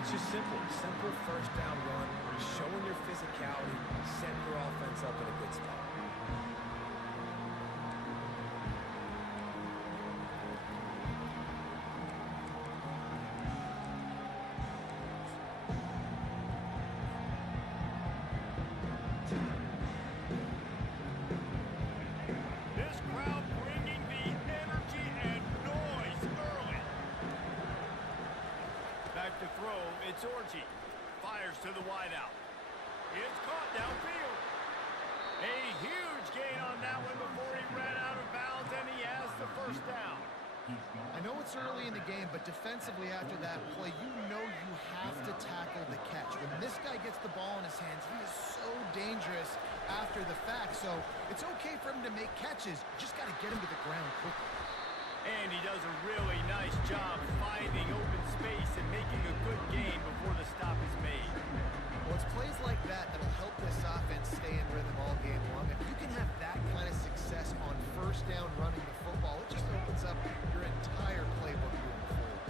It's just simple first down run, showing your physicality, setting your offense up in a good spot. This crowd bringing the energy and noise early. Back to throw, it's Orgy. Fires to the wideout. It's caught downfield. A huge gain on that one before he ran out of bounds, and he has the first down. I know it's early in the game, but defensively after that play, you know you have to tackle the catch. When this guy gets the ball in his hands, he is so dangerous after the fact. So it's okay for him to make catches. You just got to get him to the ground quickly. And he does a really nice job finding open space and making a good gain before the stop is made. Well, it's plays like that that'll help this offense stay in rhythm all game long. If you can have that kind of success on first down running the football, it just opens up your entire playbook moving forward.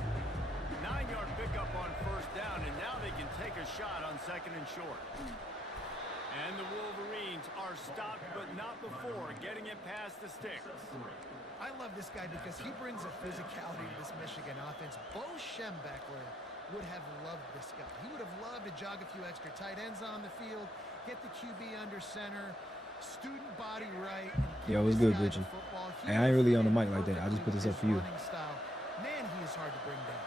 9-yard pickup on first down, and now they can take a shot on second and short. And the Wolverines are stopped, but not before getting it past the sticks. I love this guy because he brings a physicality to this Michigan offense. Bo Schembechler would have loved this guy. He would have loved to jog a few extra tight ends on the field, get the QB under center, student body right. Yo, what's good, Gucci? Hey, I ain't really on the mic like that. I just put this up for you. Man, he is hard to bring down.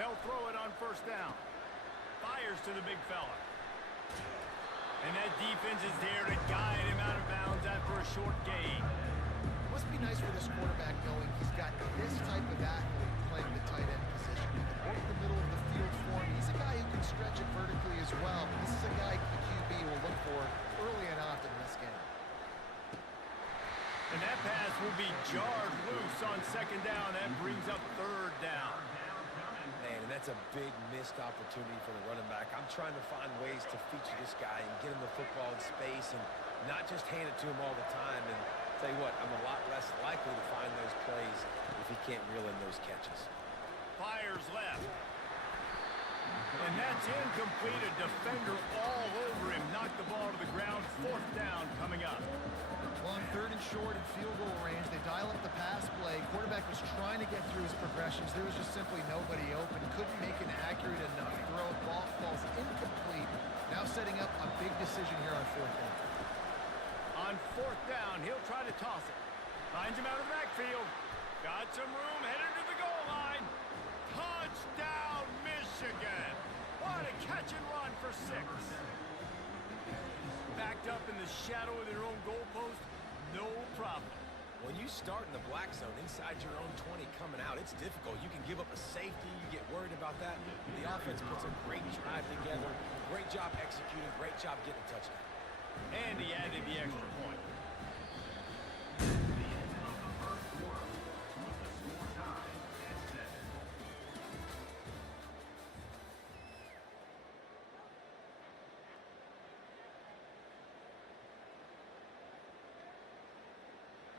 They'll throw it on first down. Fires to the big fella. And that defense is there to guide him out of bounds after a short gain. Must be nice for this quarterback knowing he's got this type of athlete playing the tight end position. He can work the middle of the field for him. He's a guy who can stretch it vertically as well. This is a guy the QB will look for early and often in this game. And that pass will be jarred loose on second down. That brings up third down. Man, and that's a big missed opportunity for the running back. I'm trying to find ways to feature this guy and get him the football in space and not just hand it to him all the time. And tell you what, I'm a lot less likely to find those plays if he can't reel in those catches. Fires left. And that's incomplete. A defender all over him. Knocked the ball to the ground. Fourth down coming up. Well, on third and short and field goal range, they dial up the pass play. Quarterback was trying to get through his progressions. There was just simply nobody open. Couldn't make an accurate enough throw. Ball falls incomplete. Now setting up a big decision here on fourth down. On fourth down, he'll try to toss it. Finds him out of the backfield. Got some room, headed to the goal line. Touchdown, Michigan. What a catch and run for 6. Backed up in the shadow of their own goalpost, no problem. When you start in the black zone inside your own 20 coming out, it's difficult. You can give up a safety. You get worried about that. The offense puts a great drive together. Great job executing. Great job getting a touchdown. And he added the extra point.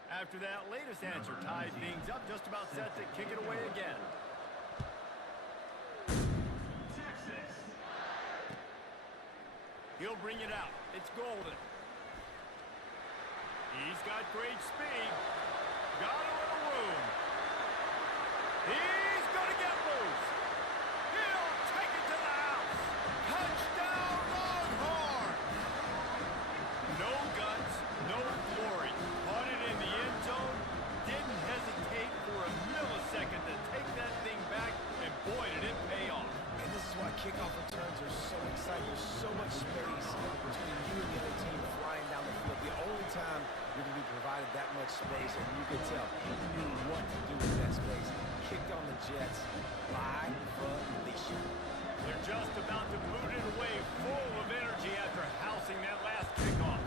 After that latest answer tied things up, just about set to kick it away again. Texas. He'll bring it out. It's Golden. He's got great speed. Got a little room. He's going to get loose. He'll take it to the house. Touchdown, Longhorn. No guts, no glory. Caught it in the end zone. Didn't hesitate for a millisecond to take that thing back, and boy, did it pay off. And this is why kickoff returns are so exciting. There's so much space between you and the other team flying down the field. The only time you're going to be provided that much space, and you can tell he knew what to do with that space. Kicked on the Jets by Felicia. They're just about to boot it away, full of energy after housing that last kickoff.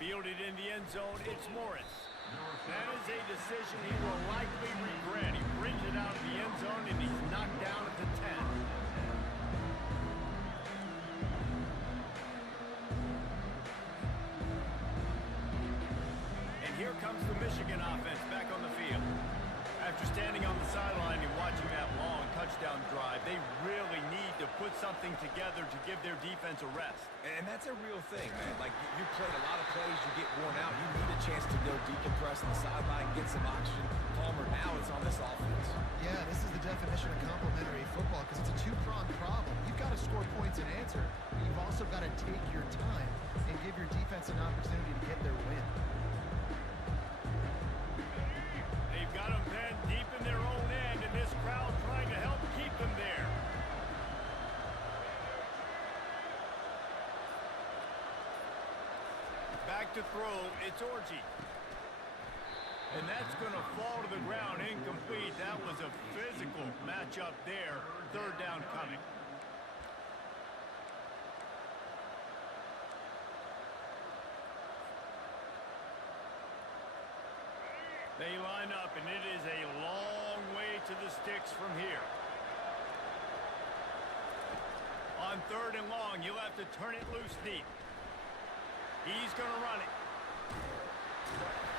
Fielded in the end zone, it's Morris. That is a decision he will likely regret. He brings it out of the end zone, and he's knocked down at the 10. comes the Michigan offense back on the field. After standing on the sideline and watching that long touchdown drive, they really need to put something together to give their defense a rest. And that's a real thing, man. Like, you played a lot of plays, you get worn out. You need a chance to go decompress on the sideline, get some oxygen. Palmer, now it's on this offense. Yeah, this is the definition of complementary football because it's a two-pronged problem. You've got to score points and answer, but you've also got to take your time and give your defense an opportunity to get their win. They've got them pinned deep in their own end, and this crowd trying to help keep them there. Back to throw, it's Orji. And that's going to fall to the ground incomplete. That was a physical matchup there. Third down coming. They line up, and it is a long way to the sticks from here. On third and long, you'll have to turn it loose deep. He's going to run it.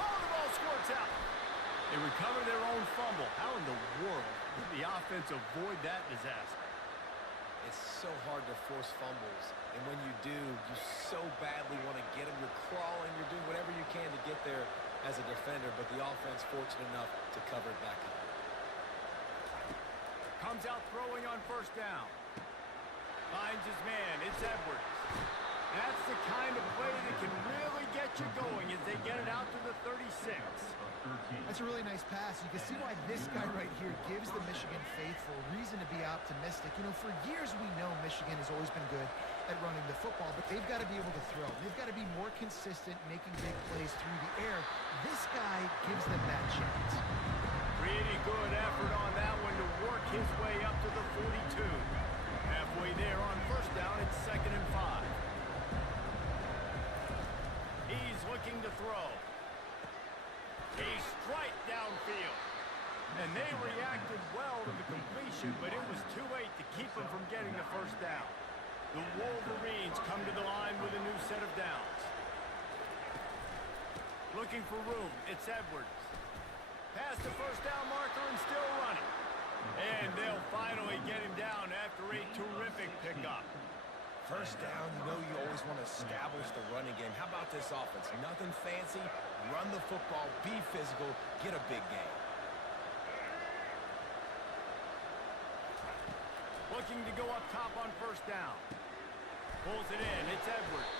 Oh, the ball squirts out. They recover their own fumble. How in the world did the offense avoid that disaster? It's so hard to force fumbles, and when you do, you so badly want to get them. You're crawling, you're doing whatever you can to get there as a defender, but the offense fortunate enough to cover it back up. Comes out throwing on first down. Finds his man. It's Edwards. That's the kind of play that can really get you going as they get it out to the 36. That's a really nice pass. You can see why this guy right here gives the Michigan faithful reason to be optimistic. You know, for years we know Michigan has always been good at running the football, but they've got to be able to throw. They've got to be more consistent, making big plays through the air. This guy gives them that chance. Pretty good effort on that one to work his way up to the 42. Halfway there on first down, it's 2nd and 5. He's looking to throw. He's straight downfield. And they reacted well to the completion, but it was too late to keep them from getting the first down. The Wolverines come to the line with a new set of downs. Looking for room, it's Edwards. Past the first down marker and still running. And they'll finally get him down after a terrific pickup. First down, you know you always want to establish the running game. How about this offense? Nothing fancy. Run the football, be physical, get a big game. Looking to go up top on first down. Pulls it in. It's Edwards.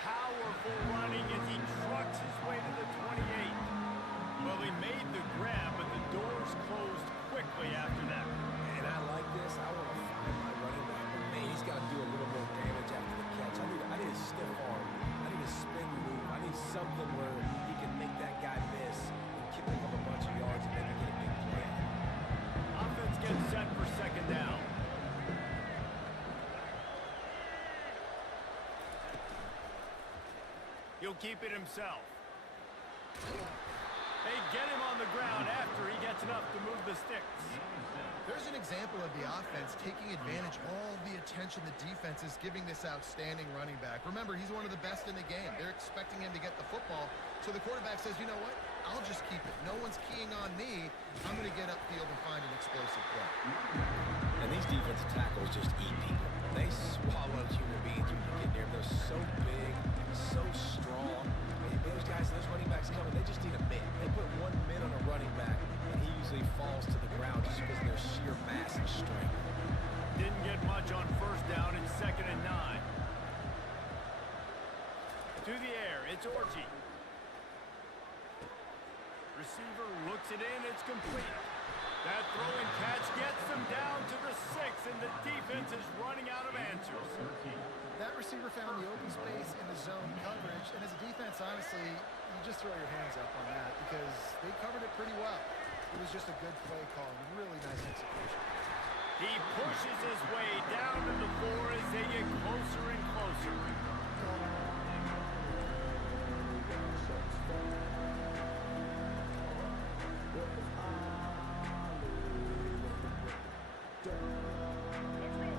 Powerful running as he trucks his way to the 28. Well, he made the grab, but the doors closed quickly after that. And I like this. I want to find my running back, but man, he's got to do a little more damage after the catch. I need a stiff arm. I need a spin move. I need something where he can make that guy miss and pick up a bunch of yards and maybe get a big play. Offense gets set for 2nd down. He'll keep it himself. They get him on the ground after he gets enough to move the sticks. There's an example of the offense taking advantage of all the attention the defense is giving this outstanding running back. Remember, he's one of the best in the game. They're expecting him to get the football. So the quarterback says, you know what? I'll just keep it. No one's keying on me. I'm going to get upfield and find an explosive play. And these defensive tackles just eat people. They swallow human beings when you get near them. They're so big, so strong. And those guys, those running backs coming, they just need a mid. They put 1 mid on a running back, and he usually falls to the ground just because of their sheer mass and strength. Didn't get much on first down. It's 2nd and 9. To the air, it's Orji. Receiver looks it in, it's complete. That throwing catch gets them down to the 6, and the defense is running out of answers. That receiver found the open space in the zone coverage, and as a defense, honestly, you just throw your hands up on that because they covered it pretty well. It was just a good play call and really nice execution. He pushes his way down to the 4 as they get closer and closer.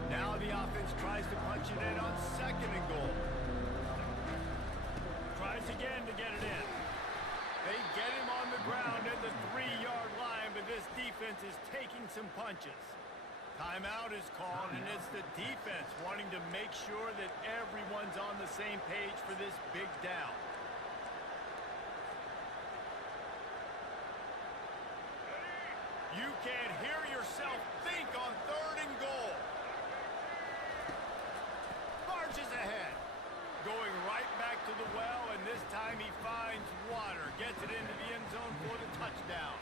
Now the offense tries to punch it in on 2nd and goal. Tries again to get it in. They this defense is taking some punches. Timeout is called, and it's the defense wanting to make sure that everyone's on the same page for this big down. You can't hear yourself think on 3rd and goal. Marches ahead. Going right back to the well, and this time he finds water. Gets it into the end zone for the touchdown.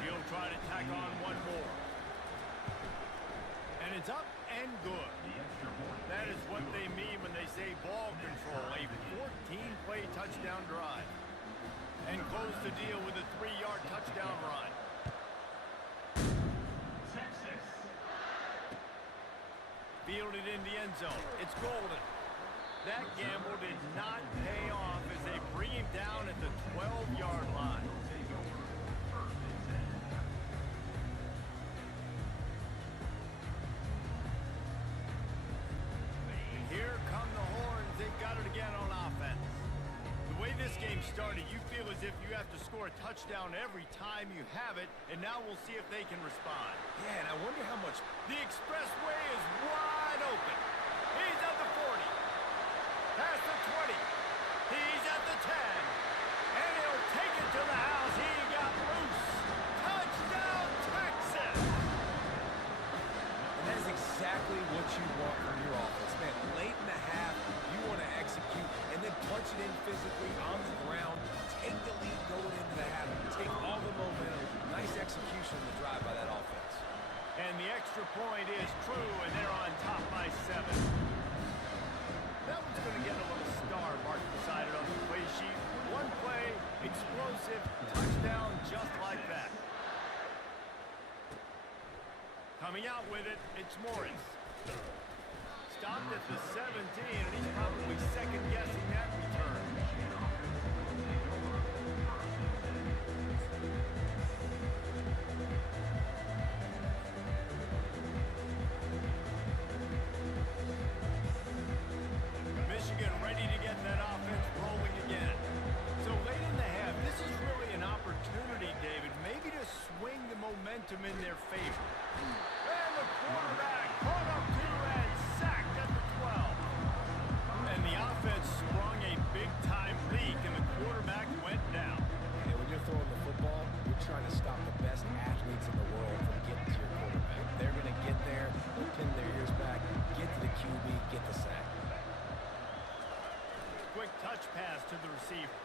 He'll try to tack on one more. And it's up and good. That is what they mean when they say ball control. A 14-play touchdown drive. And close the deal with a 3-yard touchdown run. Texas. Fielded in the end zone. It's golden. That gamble did not pay off as they bring him down at the 12-yard line. Here come the horns. They've got it again on offense. The way this game started, you feel as if you have to score a touchdown every time you have it, and now we'll see if they can respond. Yeah, and I wonder how much... The expressway is wide open. He's at the 40. Past the 20. He's at the 10. And he'll take it to the house. He got loose. Touchdown, Texas! And that is exactly what you want from your offense, man. Late in the half, you want to execute and then punch it in physically on the ground. Take the lead going into the half. Take all the momentum. Nice execution of the drive by that offense. And the extra point is true, and they're on top by 7. That one's going to get a little star mark beside it on the play sheet. One play, explosive, touchdown just like that. Coming out with it, it's Morris. Stopped at the 17, and he's probably second-guessing that return. Michigan ready to get that offense rolling again. So late in the half, this is really an opportunity, David, maybe to swing the momentum in their favor. And the quarterback caught up to and sacked at the 12. And the offense sprung a big-time leak, and the quarterback went down. And when you're throwing the football, you're trying to stop the best athletes in the world from getting to your quarterback. They're going to get there, they'll pin their ears back, get to the QB, get the sack. Quick touch pass to the receiver.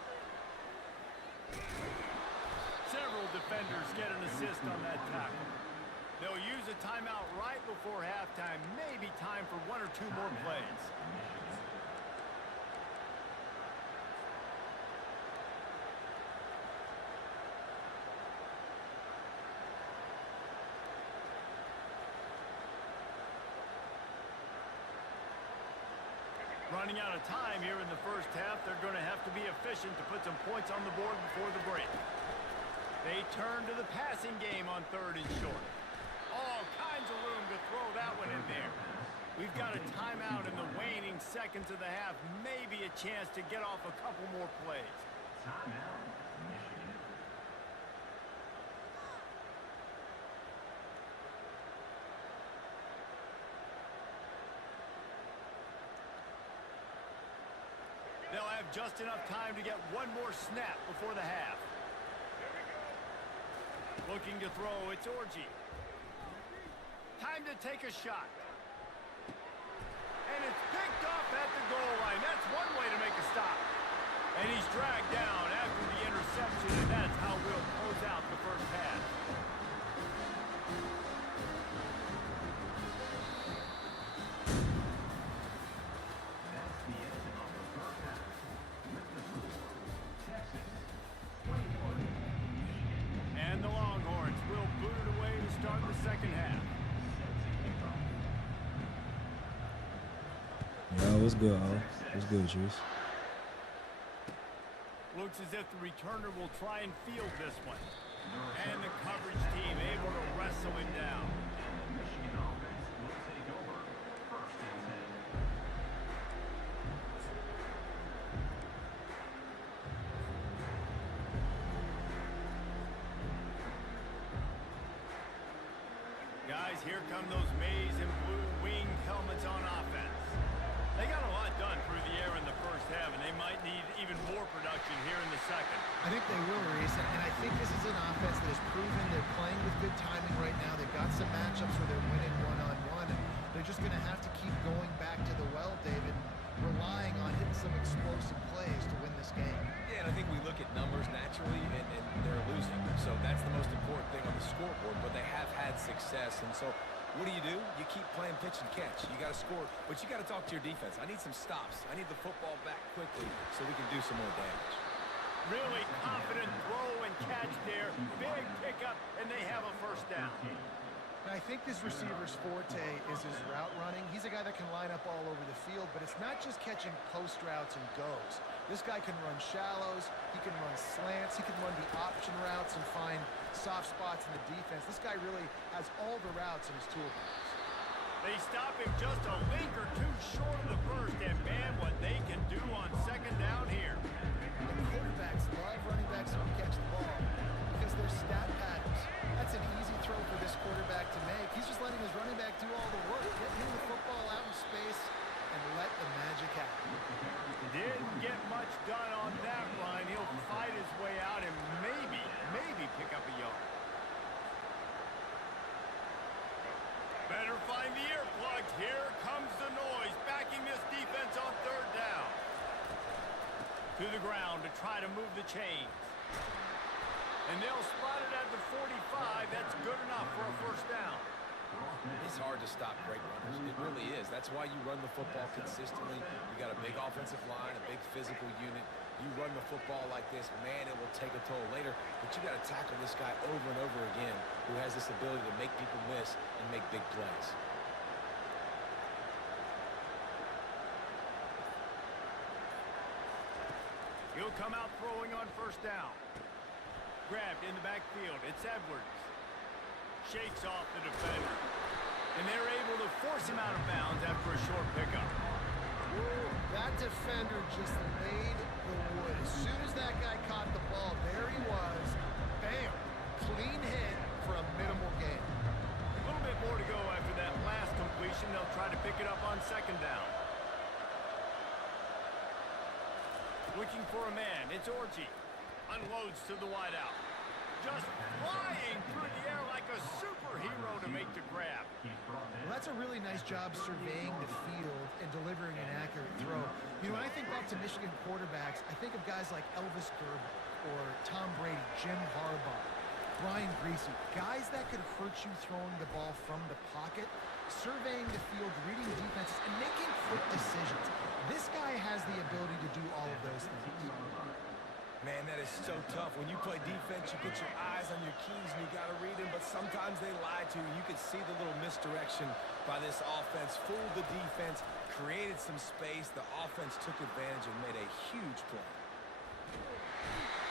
Several defenders get an assist on that tackle. They'll use a timeout right before halftime. Maybe time for 1 or 2 more plays. Running out of time here in the first half, they're going to have to be efficient to put some points on the board before the break. They turn to the passing game on 3rd and short. All kinds of room to throw that one in there. We've got a timeout in the waning seconds of the half. Maybe a chance to get off a couple more plays. Timeout, Michigan. They'll have just enough time to get one more snap before the half. Looking to throw, it's Orji. Time to take a shot. And it's picked off at the goal line. That's one way to make a stop. And he's dragged down after the interception, and that's how we'll close out the first half. That's the end of the first half. With the score, Texas 21, Michigan And the Longhorns will boot it away to start the second half. set to kick off. Yo, what's good, Ho? What's good, Juice? Looks as if the returner will try and field this one. And the coverage team able to wrestle him down. And the Michigan offense will take over. 1st and 10. here come those maize and blue winged helmets on offense. They got a lot done through the air in the first half, and they might need even more production here in the second. I think they will, Reese, and I think this is an offense that has proven they're playing with good timing right now. They've got some matchups where they're winning one-on-one, and they're just going to have to keep going back to the well, David, relying on hitting some explosive plays to win this game. Yeah, and I think we look at numbers naturally, and they're losing. So that's the most important thing on the scoreboard, but they have had success. And so what do? You keep playing pitch and catch. You got to score, but you got to talk to your defense. I need some stops. I need the football back quickly so we can do some more damage. Really confident throw and catch there. Big pickup, and they have a first down. And I think this receiver's forte is his route running. He's a guy that can line up all over the field, but it's not just catching post routes and goes. This guy can run shallows, he can run slants, he can run the option routes and find soft spots in the defense. This guy really has all the routes in his toolbox. They stop him just a link or two short of the first, and man, what they can do on second down here. And quarterbacks love running backs who catch the ball because they're stat patterns. That's an easy throw for this quarterback to make. He's just letting his running back do all the work. Get him the football out in space and let the magic happen. Didn't get much done on that run. He'll fight his way out and maybe pick up a yard. Better find the earplugs. Here comes the noise, backing this defense on third down. To the ground to try to move the chains. And they'll spot it at the 45. That's good enough for a first down. It's hard to stop great runners. It really is. That's why you run the football consistently. You got a big offensive line, a big physical unit. You run the football like this, man, it will take a toll later. But you got to tackle this guy over and over again who has this ability to make people miss and make big plays. He'll come out throwing on first down. Grabbed in the backfield. It's Edwards. Shakes off the defender. And they're able to force him out of bounds after a short pickup. Woo, that defender just laid the wood. As soon as that guy caught the ball, there he was. Bam! Clean hit for a minimal gain. A little bit more to go after that last completion. They'll try to pick it up on second down. Looking for a man. It's Orchie. Unloads to the wideout. Just flying through the air like a superhero to make the grab. Well, that's a really nice job surveying the field and delivering an accurate throw. You know, when I think back to Michigan quarterbacks, I think of guys like Elvis Gerber or Tom Brady, Jim Harbaugh, Brian Griese, guys that could hurt you throwing the ball from the pocket, surveying the field, reading defenses, and making quick decisions. This guy has the ability to do all of those things. Man, that is so tough. When you play defense, you get your eyes on your keys and you got to read them, but sometimes they lie to you. You could see the little misdirection by this offense, fooled the defense, created some space. The offense took advantage and made a huge play.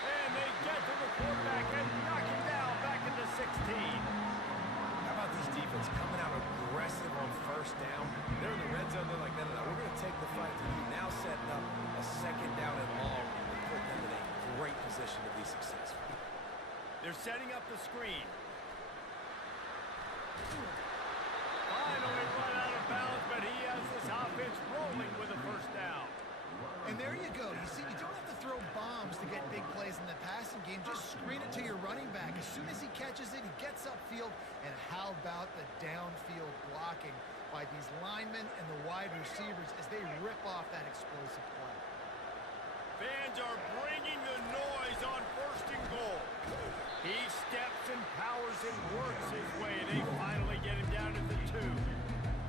And they get to the quarterback and knock him down back into 16. How about this defense coming out aggressive on first down? They're in the red zone. They're like, no, we're going to take the fight to you. Now setting up a second down and long and put them in a great position to be successful. They're setting up the screen. Finally run out of bounds, but he has this offense rolling with a first down. And there you go. You see, you don't have to throw bombs to get big plays in the passing game. Just screen it to your running back. As soon as he catches it, he gets upfield. And how about the downfield blocking by these linemen and the wide receivers as they rip off that explosive play. Fans are bringing the noise on first and goal. He steps and powers and works his way. They finally get him down at the 2.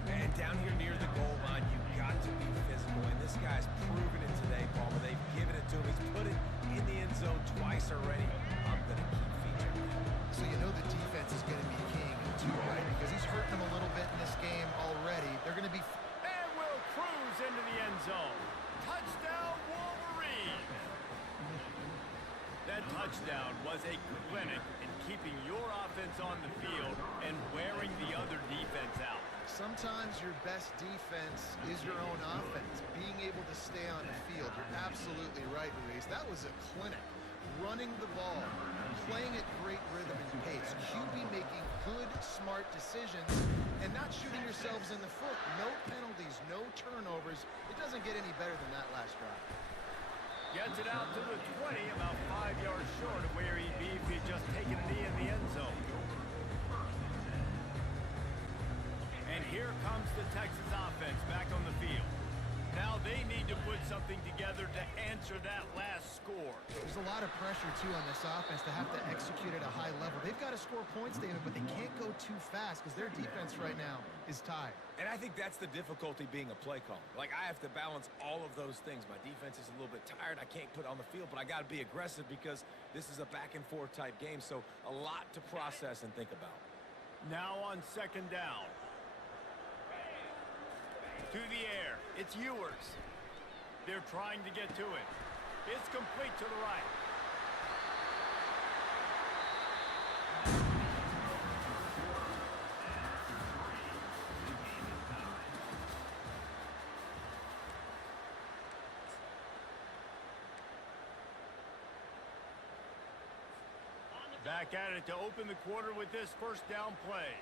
And down here near the goal line, you got to be physical. And this guy's proven it today, Palmer. They've given it to him. He's put it in the end zone twice already. I'm going to keep featuring him. So you know the defense is going to be king too, right? Because he's hurting them a little bit in this game already. They're going to be... And will cruise into the end zone. Touchdown, Wolverines! That touchdown was a clinic in keeping your offense on the field and wearing the other defense out. Sometimes your best defense is your own offense, being able to stay on the field. You're absolutely right, Luis. That was a clinic. running the ball, playing at great rhythm and pace, QB making good, smart decisions, and not shooting yourselves in the foot. No penalties, no turnovers. It doesn't get any better than that last drive. Gets it out to the 20, about 5 yards short of where he'd be if he'd just taken a knee in the end zone. And here comes the Texas offense back on the field. Now they need to put something together to answer that last score. There's a lot of pressure, too, on this offense to have to execute at a high level. They've got to score points, David, but they can't go too fast because their defense right now is tired. And I think that's the difficulty being a play caller. Like, I have to balance all of those things. My defense is a little bit tired. I can't put on the field, but I got to be aggressive because this is a back-and-forth type game, so a lot to process and think about. Now on second down. To the air. It's Ewers. They're trying to get to it. It's complete to the right. Back at it to open the quarter with this first down play.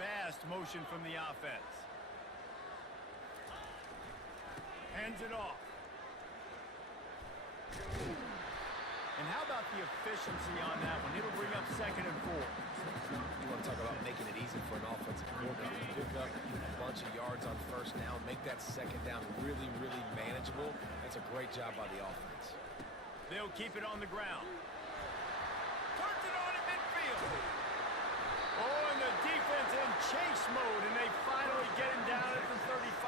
Fast motion from the offense. Hands it off. And how about the efficiency on that one? It'll bring up 2nd and 4. You want to talk about making it easy for an offensive coordinator to pick up a bunch of yards on first down, make that second down really, really manageable. That's a great job by the offense. They'll keep it on the ground. Turns it on in midfield. Oh, and the defense in chase mode, and they finally get him down at the 35.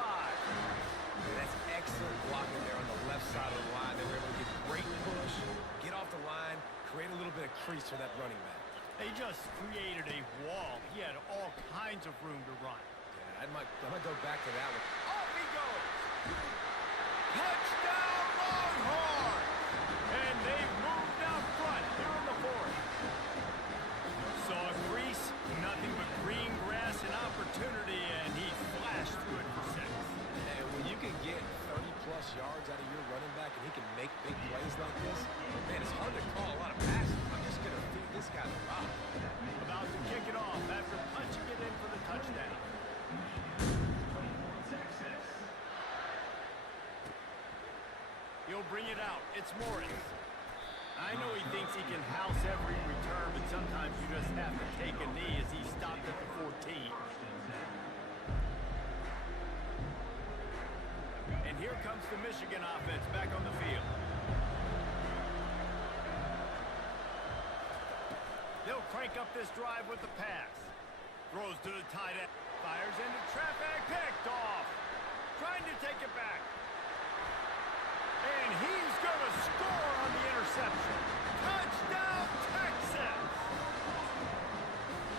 And that's excellent blocking there on the left side of the line. They were able to get great push, get off the line, create a little bit of crease for that running back. They just created a wall. He had all kinds of room to run. Yeah, I might go back to that one. Off he goes. Touchdown Longhorns! And they've moved out front here in the 4th. Saw a crease, nothing but green grass and opportunity, and he flashed through it for 6. And when you can get 30-plus yards out of your running back and he can make big plays like this, man, it's hard to call a lot of passes. I'm just going to feed this guy the rock. About to kick it off after punching it in for the touchdown. He'll bring it out. It's Morris. I know he thinks he can house every return, but sometimes you just have to take a knee as he stopped at the 14. And here comes the Michigan offense back on the field. They'll crank up this drive with the pass. Throws to the tight end. Fires into traffic. Picked off. Trying to take it back. And he's going to score on the interception. Touchdown, Texas!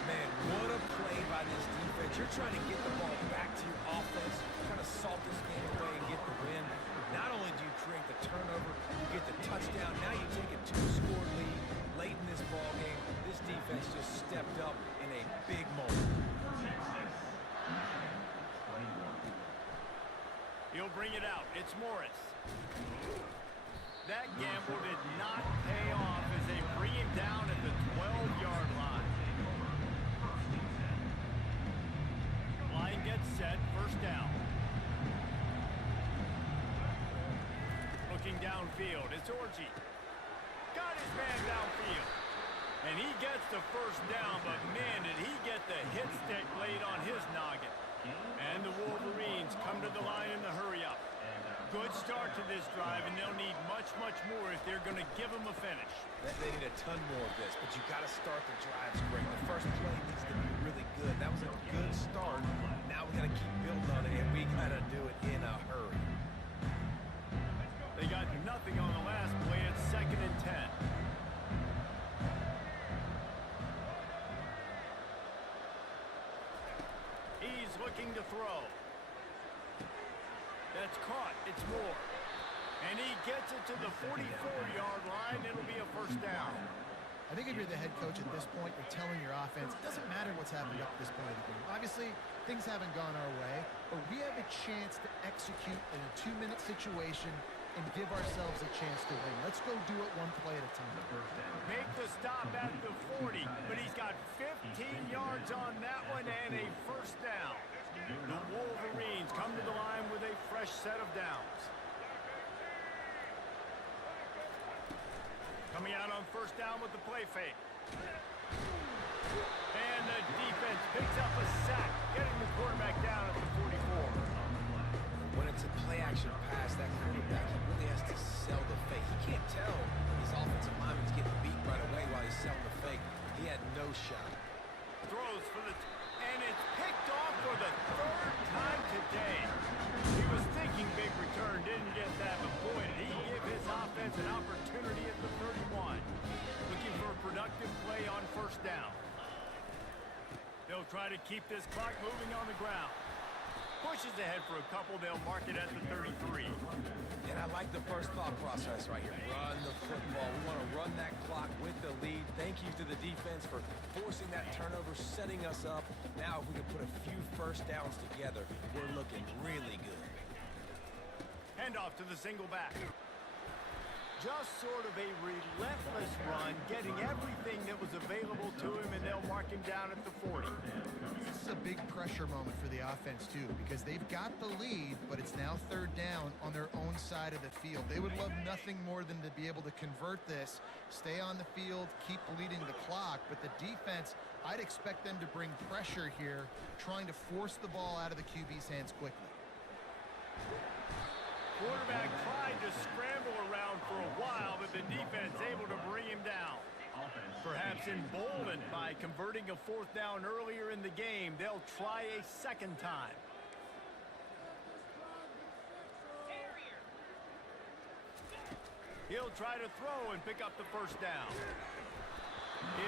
Man, what a play by this defense. You're trying to get the ball back to your offense, trying to salt this game away and get the win. Not only do you create the turnover, you get the touchdown. Now you take a 2-score lead late in this ball game. This defense just stepped up in a big moment. He'll bring it out. It's Morris. That gamble did not pay off as they bring him down at the 12-yard line. Line gets set. First down. Looking downfield. It's Orji. Got his man downfield. And he gets the first down, but man, did he get the hit stick laid on his noggin. And the Wolverines come to the line in the hurry-up. Good start to this drive, and they'll need much, much more if they're going to give them a finish. They need a ton more of this, but you got to start the drives great. The first play needs to be really good. That was a good start. Now we got to keep building on it, and we got to do it in a hurry. They got nothing on the last play. It's 2nd and 10. He's looking to throw. That's caught. It's Moore. And he gets it to the 44-yard line. It'll be a first down. I think if you're the head coach at this point, you're telling your offense, it doesn't matter what's happened up to this point of the game. Obviously, things haven't gone our way, but we have a chance to execute in a 2-minute situation and give ourselves a chance to win. Let's go do it one play at a time. Make the stop at the 40, but he's got 15 yards on that one and a first down. The Wolverines come to the line with a fresh set of downs. Coming out on first down with the play fake. And the defense picks up a sack, getting the quarterback down at the 44. When it's a play-action pass, that quarterback, he really has to sell the fake. He can't tell his offensive lineman's getting beat right away while he's selling the fake. He had no shot. Throws for the... and it's picked off for the third time today. He was thinking big return, didn't get that, but boy, did he give his offense an opportunity at the 31. Looking for a productive play on first down. They'll try to keep this clock moving on the ground. Pushes ahead for a couple, they'll mark it at the 33. And I like the first thought process right here. Run the football. We want to run that clock with the lead. Thank you to the defense for forcing that turnover, setting us up. Now if we can put a few first downs together, we're looking really good. Handoff to the single back. Just sort of a relentless run, getting everything that was available to him, and they'll mark him down at the 40. This is a big pressure moment for the offense, too, because they've got the lead, but it's now third down on their own side of the field. They would love nothing more than to be able to convert this, stay on the field, keep bleeding the clock, but the defense, I'd expect them to bring pressure here, trying to force the ball out of the QB's hands quickly. Quarterback tried to scramble around for a while, but the defense able to bring him down. Perhaps emboldened by converting a fourth down earlier in the game, they'll try a second time. He'll try to throw and pick up the first down.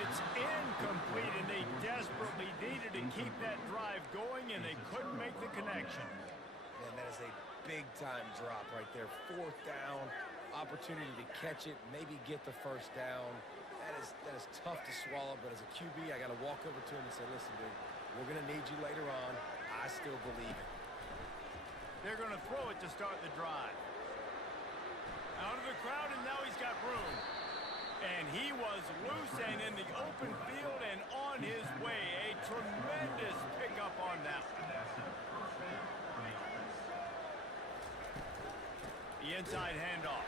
It's incomplete, and they desperately needed to keep that drive going, and they couldn't make the connection. Man, that is a big-time drop right there. Fourth down, opportunity to catch it, maybe get the first down. That is tough to swallow, but as a QB, I got to walk over to him and say, listen, dude, we're going to need you later on. I still believe it. They're going to throw it to start the drive. Out of the crowd, and now he's got room. And he was loose and in the open field and on his way. A tremendous pickup on that one. The inside handoff.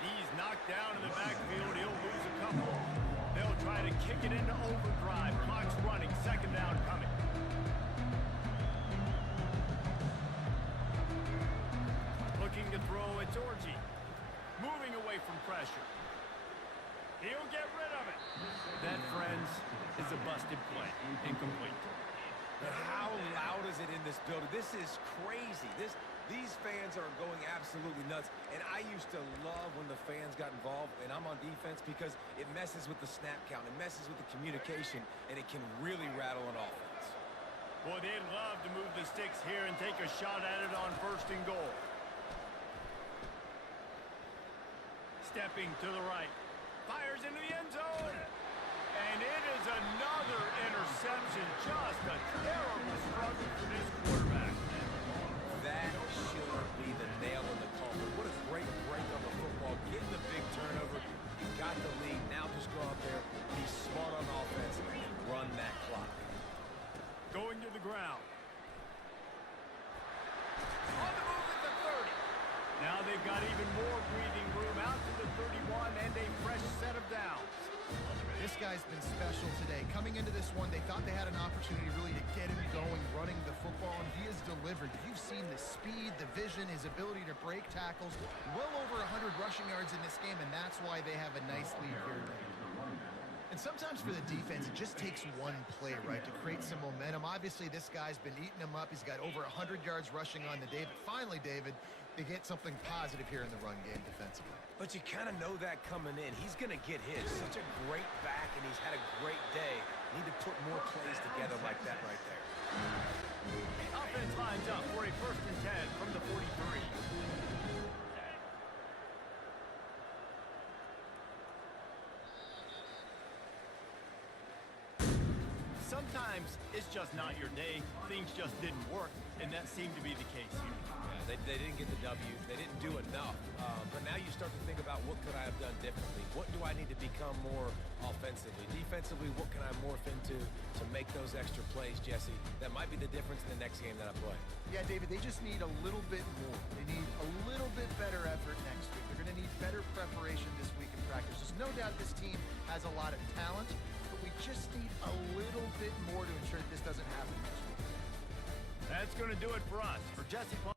He's knocked down in the backfield. He'll lose a couple. They'll try to kick it into overdrive. Clock's running. Second down coming. Looking to throw. It's Orgy. Moving away from pressure. He'll get rid of it. That, friends, is a busted play. Incomplete. But how loud is it in this building? This is crazy. These fans are going absolutely nuts. And I used to love when the fans got involved, and I'm on defense, because it messes with the snap count. It messes with the communication, and it can really rattle an offense. Boy, they'd love to move the sticks here and take a shot at it on first and goal. Stepping to the right. Fires into the end zone. And it is another interception. Just a terrible struggle for this quarterback. That should be the nail in the coffin. What a great break on the football. Getting the big turnover. You got the lead. Now just go out there, be smart on offense, and run that clock. Going to the ground. On the move at the 30. Now they've got even more breathing room out to the 31 and a fresh set of downs. This guy's been special today. Coming into this one, they thought they had an opportunity really to get him going, running the football, and he has delivered. You've seen the speed, the vision, his ability to break tackles. Well over 100 rushing yards in this game, and that's why they have a nice lead here today. And sometimes for the defense, it just takes one play, right, to create some momentum. Obviously, this guy's been eating him up. He's got over 100 yards rushing on the day. But finally, David, they get something positive here in the run game defensively. But you kind of know that coming in. He's going to get his. Such a great back, and he's had a great day. Need to put more plays together like that right there. Offense lines up for a first and 10 from the 43. Sometimes it's just not your day. Things just didn't work, and that seemed to be the case here. Yeah, they didn't get the W. They didn't do enough. But now you start to think about what could I have done differently? What do I need to become more offensively? Defensively, what can I morph into to make those extra plays, Jesse? That might be the difference in the next game that I play. Yeah, David, they just need a little bit more. They need a little bit better effort next week. They're going to need better preparation this week in practice. There's no doubt this team has a lot of talent, but we just need a little bit more to ensure that this doesn't happen next week. That's going to do it for us. For Jesse Plum.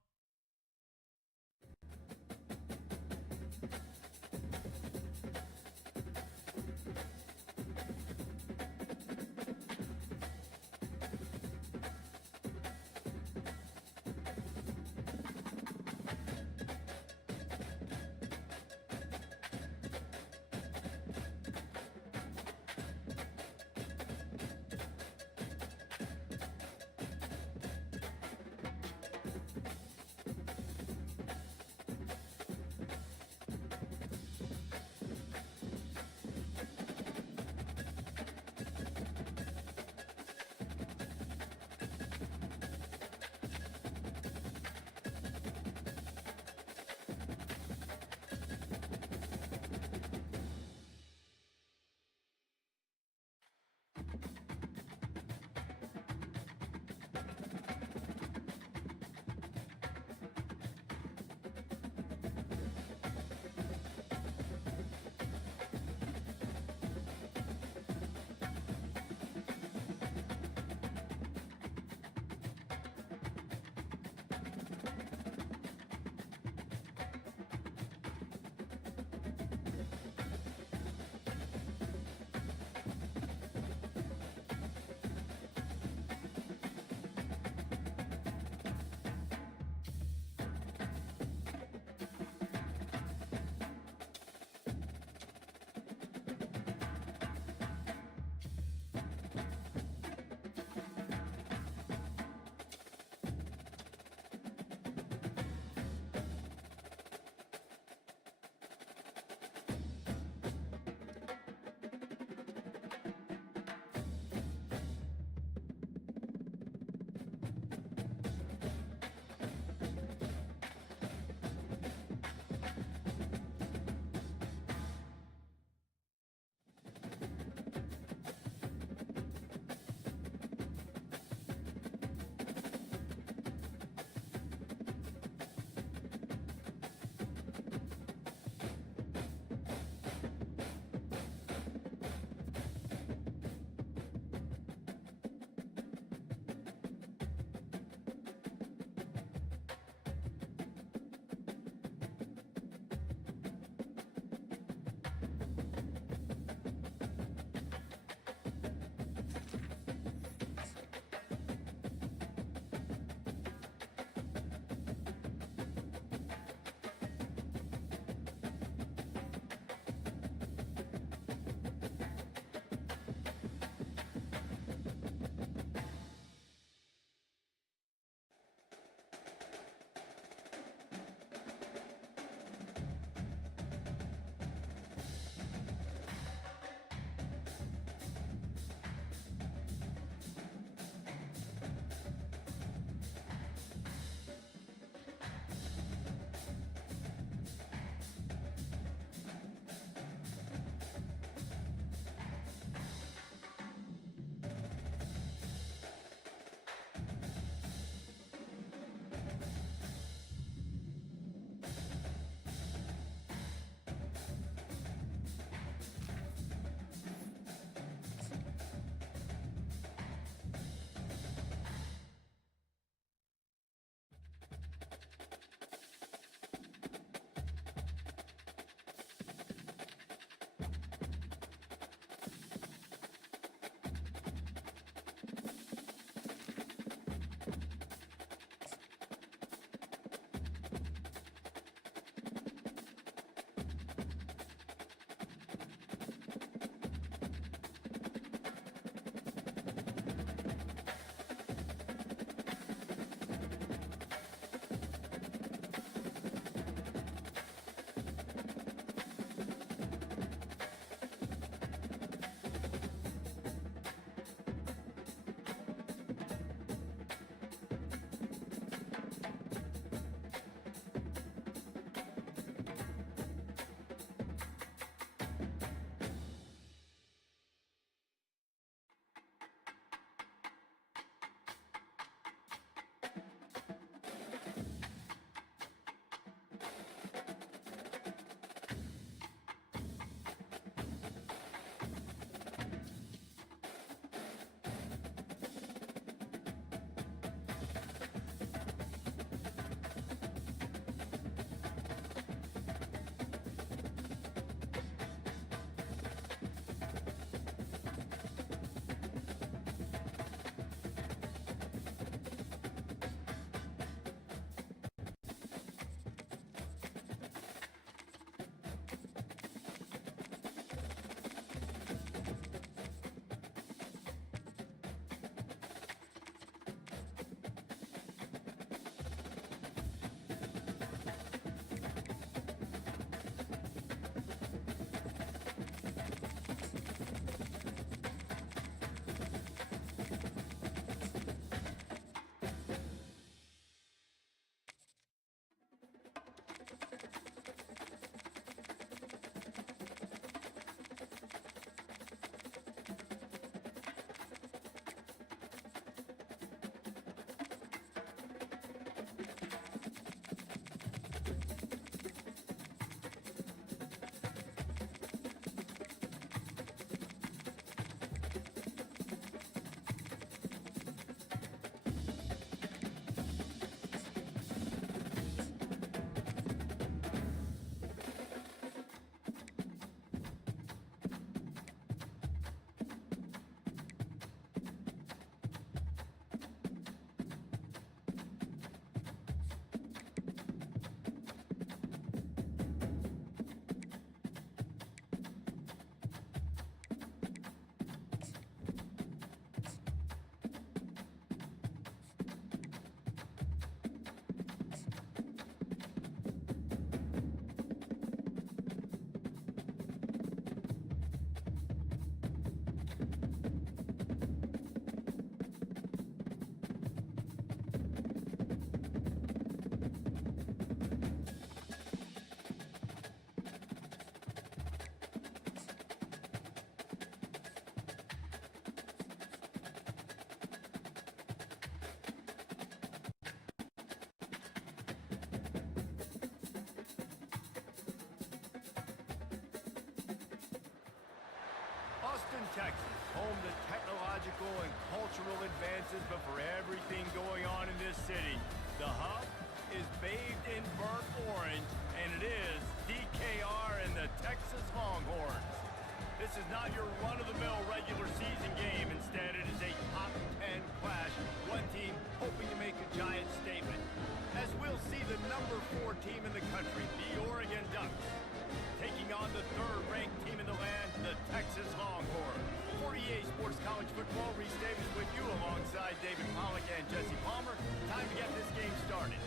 Texas, home to technological and cultural advances, but for everything going on in this city, the hub is bathed in burnt orange, and it is DKR and the Texas Longhorns. This is not your run-of-the-mill regular season game. Instead, it is a top 10 clash, one team hoping to make a giant statement. As we'll see the number 4 team in the country, the Oregon Ducks, taking on the 3rd-ranked team in the land, the Texas Longhorns. 48 Sports College Football, Reese Davis with you alongside David Pollack and Jesse Palmer. Time to get this game started.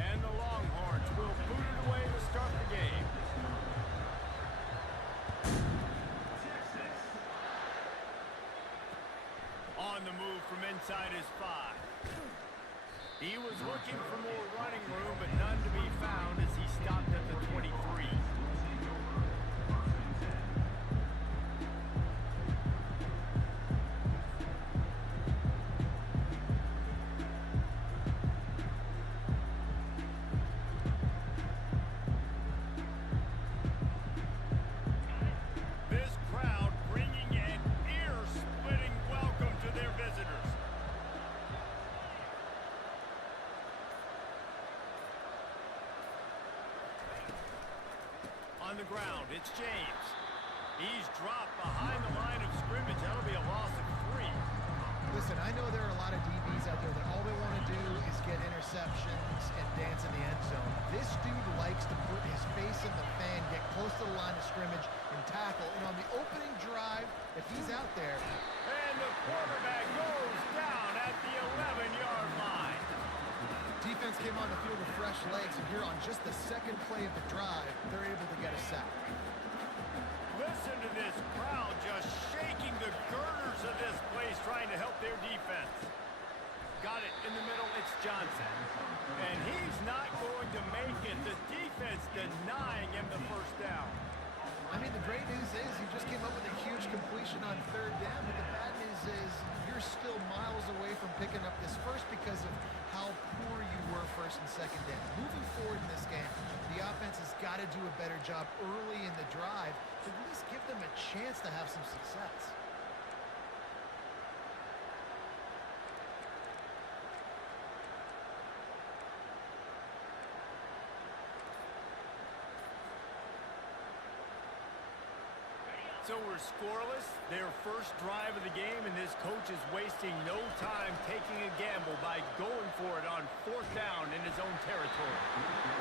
And the Longhorns will boot it away to start the game. On the move from inside his 5. He was looking for more running room, but none to be found as he stopped at the 23. This crowd bringing an ear-splitting welcome to their visitors. On the ground, it's James. He's dropped behind the line of scrimmage. That'll be a loss of 3. Listen, I know there are a lot of DBs out there that all they want to do is get interceptions and dance in the end zone. This dude likes to put his face in the fan, get close to the line of scrimmage, and tackle. And on the opening drive, if he's out there... And the quarterback goes down at the 11-yard line. Defense came on the field with fresh legs, and here on just the second play of the drive, they're able to get a sack. Listen to this crowd just shaking the girders of this place, trying to help their defense. Got it in the middle, it's Johnson. And he's not going to make it. The defense denying him the first down. I mean, the great news is he just came up with a huge completion on 3rd down, but the bad news is you're still miles away from picking up this first because of how poor you were 1st and 2nd down. Moving forward in this game, the offense has got to do a better job early in the drive to at least give them a chance to have some success. So we're scoreless, their first drive of the game, and this coach is wasting no time taking a gamble by going for it on 4th down in his own territory.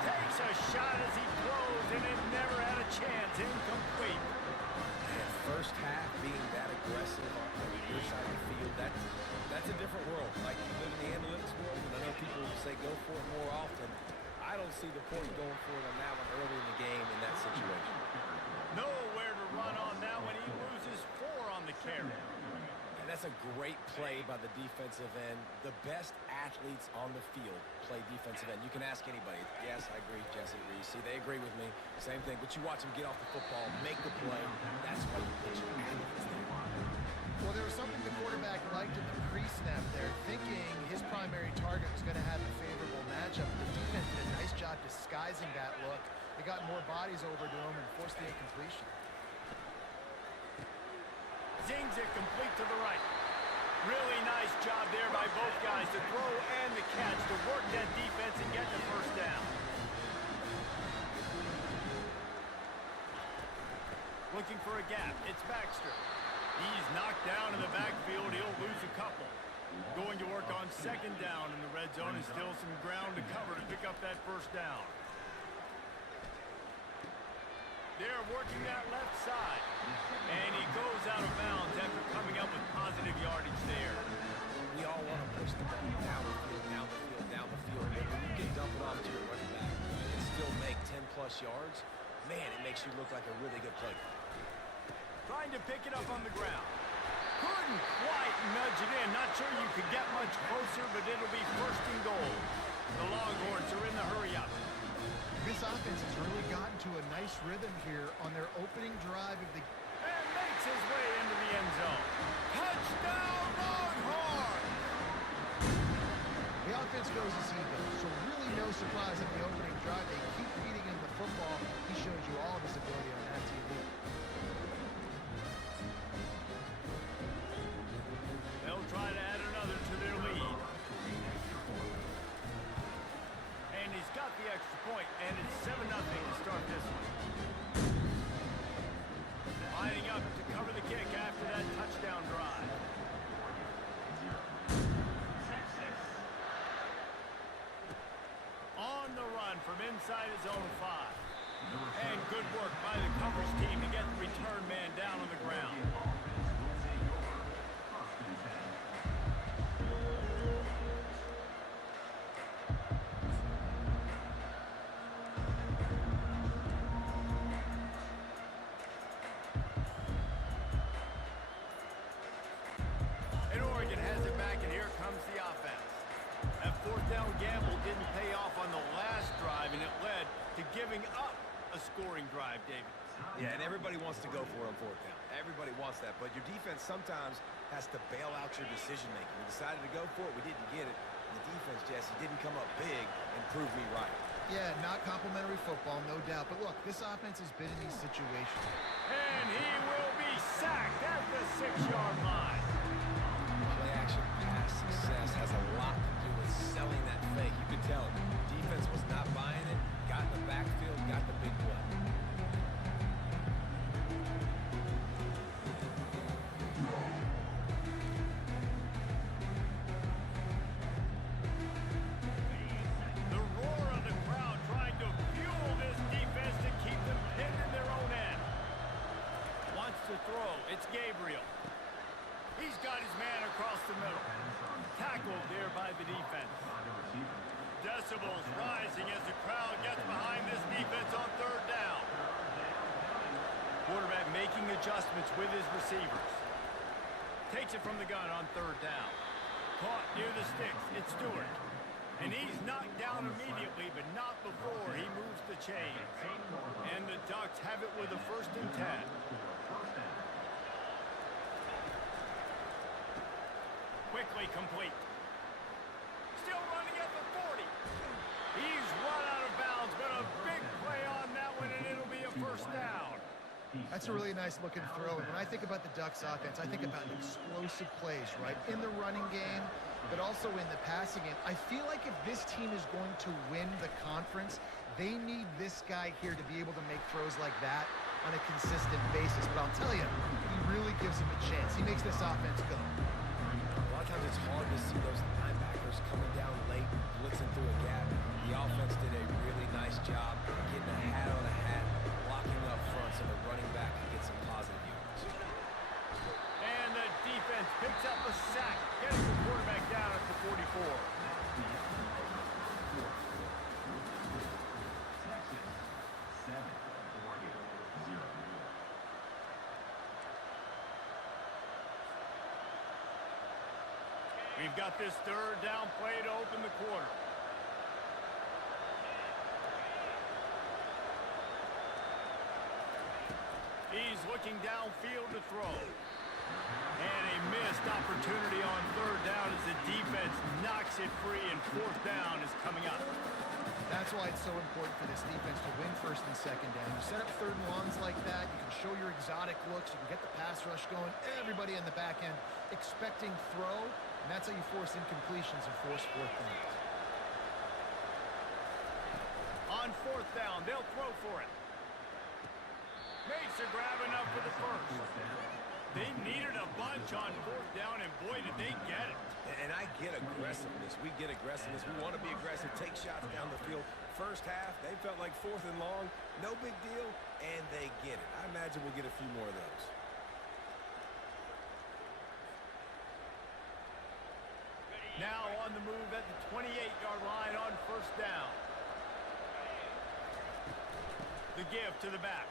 Takes a shot as he throws, and it never had a chance. Incomplete. And first half being that aggressive on your side of the field, that's a different world. Like, you live in the analytics world, and I know people say go for it more often. I don't see the point going for it on that one early in the game in that situation. Nowhere to run on that one. He loses 4 on the carry. And that's a great play by the defensive end. The best athletes on the field play defensive end. You can ask anybody. Yes, I agree, Jesse Reese. See, they agree with me. Same thing. But you watch them get off the football, make the play. That's why you put your athletes there. Well, there was something the quarterback liked in the pre-snap there, thinking his primary target was going to have a favorable matchup. The defense did a nice job disguising that look. They got more bodies over to him and forced the incompletion. Zings it complete to the right. Really nice job there by both guys, the throw and the catch, to work that defense and get the first down. Looking for a gap, it's Baxter. He's knocked down in the backfield, he'll lose a couple. Going to work on 2nd down in the red zone, and still some ground to cover to pick up that first down. They're working that left side. And he goes out of bounds after coming up with positive yardage there. We all want to push the ball down the field, down the field, down the field. But when you can dump it off to your running back and still make 10-plus yards, man, it makes you look like a really good player. Trying to pick it up on the ground. Couldn't quite nudge it in. Not sure you could get much closer, but it'll be 1st and goal. The Longhorns are in the hurry-up. This offense has really gotten to a nice rhythm here on their opening drive of the... And makes his way into the end zone. Touchdown, Longhorns! The offense defense goes as he goes. So really no surprise in the opening drive. They keep feeding him the football. He shows you all of his ability on that TV. They'll try to add another to their lead. And he's got the extra point, and it's 7-0 to start this one. Lining up to cover the kick after that touchdown drive. On the run from inside his own 5. And good work by the coverage team to get the return man down on the ground. And Oregon has it back, and here comes the offense. That fourth down gamble didn't pay off on the last drive, and it led to giving up a scoring drive, David. Yeah, and everybody wants to go for it on fourth down. Everybody wants that, but your defense sometimes has to bail out your decision-making. We decided to go for it. We didn't get it. And the defense, Jesse, didn't come up big and prove me right. Yeah, not complimentary football, no doubt. But look, this offense has been in these situations. And he will be sacked at the 6-yard line. Play-action pass success has a lot to do with selling that fake. You could tell defense was not buying it, got in the backfield, got the big play. The roar of the crowd trying to fuel this defense to keep them pinned in their own end. Wants to throw. It's Gabriel. He's got his man across the middle. Tackled there by the defense. Decibels rising as the crowd gets behind this defense on third down. Quarterback making adjustments with his receivers. Takes it from the gun on third down. Caught near the sticks. It's Stewart. And he's knocked down immediately, but not before he moves the chains. And the Ducks have it with a 1st and 10. Quickly complete. Still running at the 40. He's run out of bounds, but a big play on that one, and it'll be a 1st down. That's a really nice looking throw. And when I think about the Ducks offense, I think about explosive plays, right? In the running game, but also in the passing game. I feel like if this team is going to win the conference, they need this guy here to be able to make throws like that on a consistent basis. But I'll tell you, he really gives him a chance. He makes this offense go. A lot of times it's hard to see those linebackers coming down late, blitzing through a gap. The offense did a really nice job getting a hat on a hat, blocking up front so the running back can get some positive yards. And the defense picks up a sack, getting the quarterback down at the 44. Texas 7, Oregon 0. We've got this third down play to open the quarter. He's looking downfield to throw. And a missed opportunity on third down as the defense knocks it free, and 4th down is coming up. That's why it's so important for this defense to win 1st and 2nd down. You set up 3rd and longs like that, you can show your exotic looks, you can get the pass rush going, everybody in the back end expecting throw, and that's how you force incompletions and force 4th downs. On 4th down, they'll throw for it. Makes a grab enough for the 1st. They needed a bunch on 4th down, and boy, did they get it. And I get aggressiveness. We get aggressiveness. We want to be aggressive, take shots down the field. First half, they felt like 4th and long. No big deal, and they get it. I imagine we'll get a few more of those. Now on the move at the 28-yard line on 1st down. The give to the back.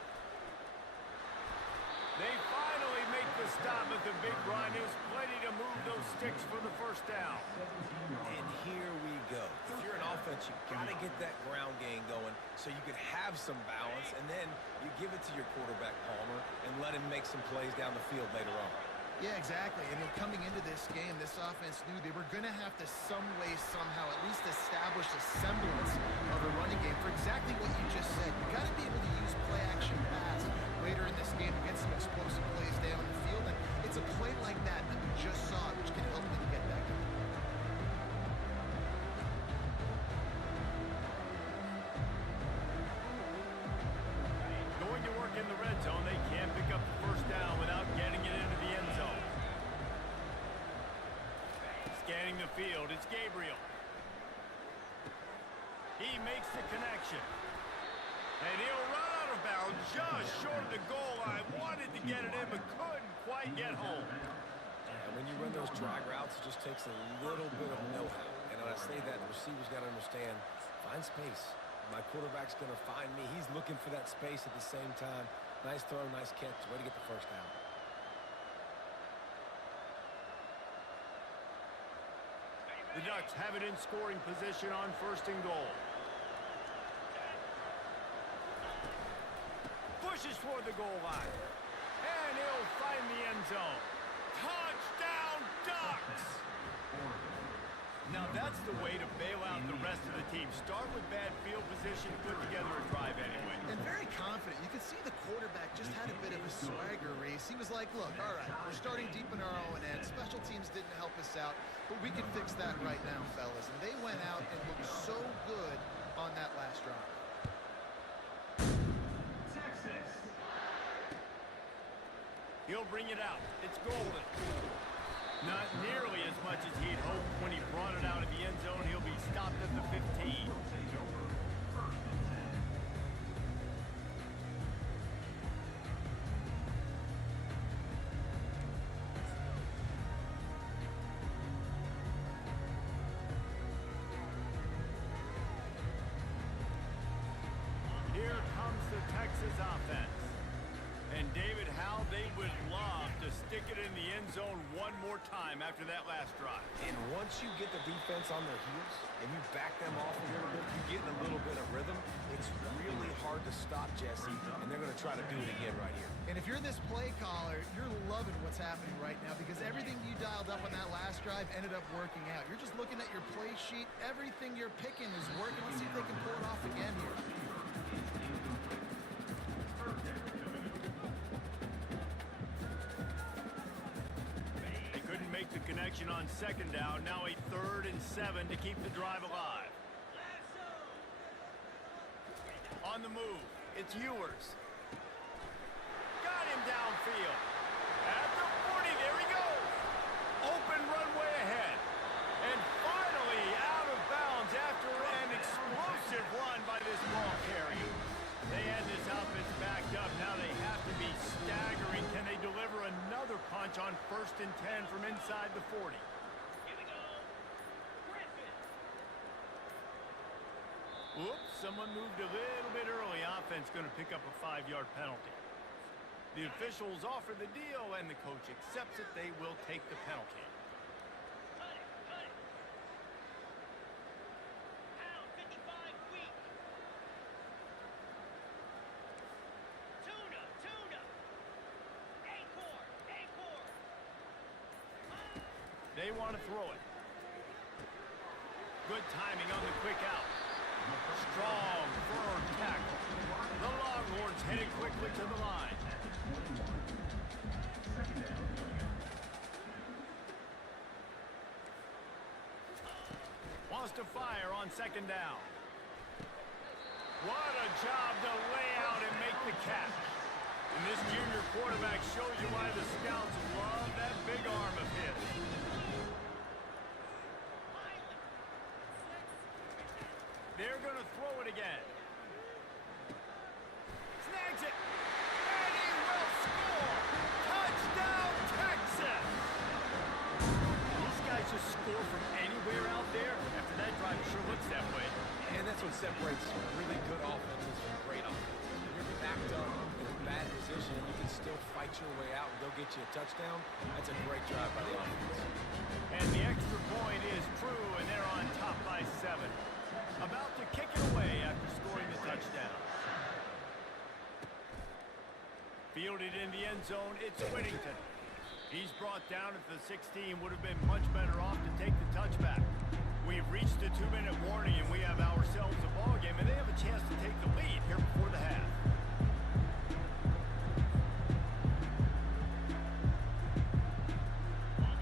They finally make the stop, but the big run is plenty to move those sticks for the 1st down. And here we go. If you're an offense, you got to get that ground game going so you can have some balance, and then you give it to your quarterback, Palmer, and let him make some plays down the field later on. Yeah, exactly. And coming into this game, this offense knew they were going to have to some way, somehow, at least establish a semblance of a running game for exactly what you just said. You got to be able to use play-action pass later in this game to get some explosive plays down the field. And it's a play like that that we just saw, which can help them get back. Going to work in the red zone, they can't pick up the first down without getting it into the end zone. Scanning the field, it's Gabriel. He makes the connection. And he'll run out of bounds just short of the goal line. Wanted to get it in, but couldn't quite get home. And when you run those drag routes, it just takes a little bit of know-how. And when I say that, the receiver's got to understand, find space. My quarterback's going to find me. He's looking for that space at the same time. Nice throw, nice catch. Way to get the first down. The Ducks have it in scoring position on 1st and goal. Pushes for the goal line. And he'll find the end zone. Touchdown, Ducks! Now that's the way to bail out the rest of the team. Start with bad field position, put together a drive anyway. And very confident. You could see the quarterback just had a bit of a swagger race. He was like, look, all right, we're starting deep in our own end. Special teams didn't help us out, but we can fix that right now, fellas. And they went out and looked so good on that last drive. Texas. He'll bring it out. It's golden. Not nearly as much as he'd hoped when he brought it out of the end zone. He'll be stopped at the 15. Here comes the Texas offense. And David, how they would love to stick it in the end zone one more time after that last drive. And once you get the defense on their heels and you back them off a little bit, you get in a little bit of rhythm, it's really hard to stop Jesse, and they're going to try to do it again right here. And if you're this play caller, you're loving what's happening right now because everything you dialed up on that last drive ended up working out. You're just looking at your play sheet. Everything you're picking is working. Let's see if they can pull it off again here. Make the connection on 2nd down. Now a 3rd and 7 to keep the drive alive. On the move, it's Ewers. Got him downfield. At the 40, there he goes. Open runway ahead. And finally out of bounds after an explosive run by this ball carrier. They had this offense backed up. Now they have to be staggering. Can they deliver another punch on 1st and 10 from inside the 40? Oops, someone moved a little bit early. Offense going to pick up a 5-yard penalty. The officials offer the deal, and the coach accepts it. They will take the penalty. They want to throw it. Good timing on the quick out. Strong, firm tackle. The Longhorns headed quickly to the line. Wants to fire on 2nd down. What a job to lay out and make the catch. And this junior quarterback shows you why the scouts love that big arm of his. They're going to throw it again. Snags it. And he will score. Touchdown, Texas. These guys just score from anywhere out there. After that drive, it sure looks that way. And that's what separates really good offenses from great offenses. When you're backed up in a bad position and you can still fight your way out and go get you a touchdown, that's a great drive by the offense. And the extra point is true, and they're on top by 7. About to kick it away after scoring the touchdown. Fielded in the end zone, it's Whittington. He's brought down at the 16. Would have been much better off to take the touchback. We've reached the 2-minute warning, and we have ourselves a ball game, and they have a chance to take the lead here before the half.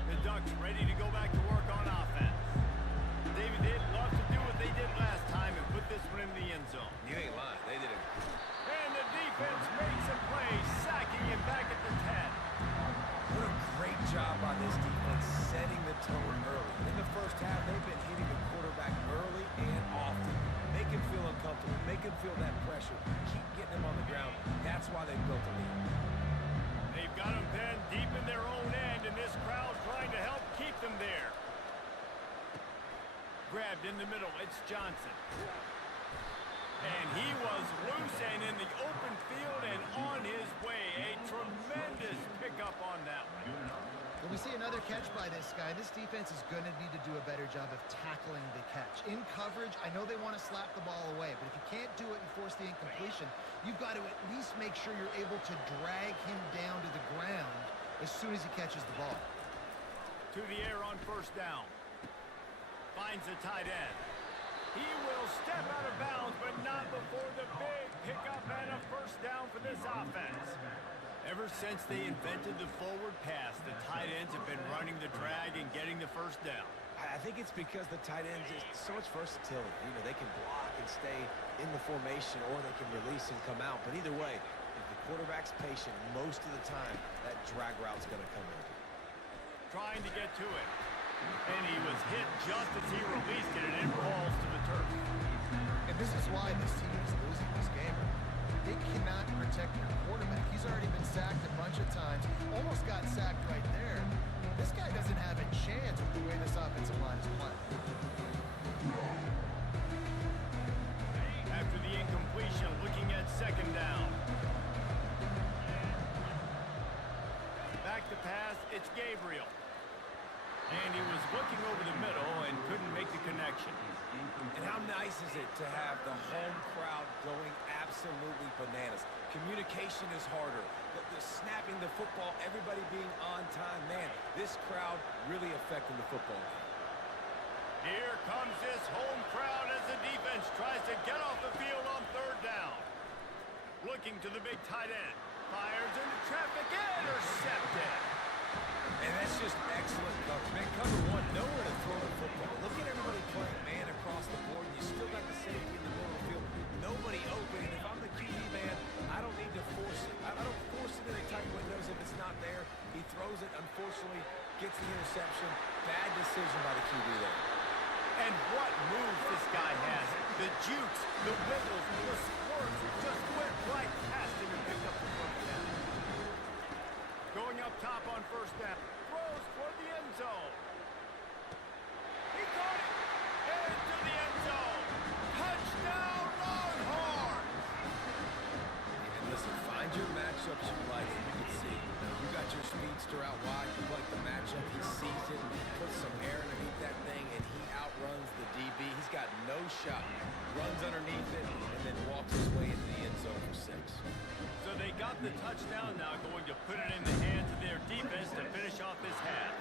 The Ducks ready to go back to work on offense. David, they'd love to do what they did last time and put this one in the end zone. You ain't lying. They did it. And the defense makes a play, sacking him back at the 10. What a great job by this defense setting the tone early. In the first half, they've been hitting the quarterback early and often. Make him feel uncomfortable. Make him feel that pressure. Keep getting him on the ground. That's why they built the lead. They've got them pinned deep in their own end, and this crowd's trying to help keep them there. Grabbed in the middle, it's Johnson. And he was loose and in the open field and on his way. A tremendous pickup on that one. When we see another catch by this guy, this defense is going to need to do a better job of tackling the catch. In coverage, I know they want to slap the ball away, but if you can't do it and force the incompletion, you've got to at least make sure you're able to drag him down to the ground as soon as he catches the ball. To the air on first down. Finds the tight end. He will step out of bounds, but not before the big pickup and a first down for this offense. Ever since they invented the forward pass, the tight ends have been running the drag and getting the first down. I think it's because the tight ends is so much versatility. You know, they can block and stay in the formation, or they can release and come out. But either way, if the quarterback's patient, most of the time, that drag route's going to come in. Trying to get to it. And he was hit just as he released it, and it falls to the turf. And this is why this team is losing this game. They cannot protect their quarterback. He's already been sacked a bunch of times. Almost got sacked right there. This guy doesn't have a chance with the way this offensive line is playing. After the incompletion, looking at second down. Back to pass, it's Gabriel. And he was looking over the middle and couldn't make the connection. And how nice is it to have the home crowd going absolutely bananas? Communication is harder. The snapping the football, everybody being on time. Man, this crowd really affecting the football game. Here comes this home crowd as the defense tries to get off the field on third down. Looking to the big tight end. Fires into traffic, intercepted. And that's just excellent coverage. Man, cover one, nowhere to throw the football. Look at everybody playing man across the board. You still got the safety in the middle of the field. Nobody open. And if I'm the QB man, I don't need to force it. I don't force it in the tight windows if it's not there. He throws it, unfortunately, gets the interception. Bad decision by the QB there. And what moves this guy has. The jukes, the wiggles, the squirts just went right past him and picked up the first down. Going up top on first down. Throws toward the end zone. He caught it. Into the end zone. Touchdown, Longhorns! And listen, find your matchups you like. You can see. You got your speedster out wide. You like the matchup. He sees it. Puts some air underneath that thing, and he outruns the DB. He's got no shot. Runs underneath it, and then walks his way into the end zone for 6. So they got the touchdown now, going to put it in the hands of their defense to finish off this half.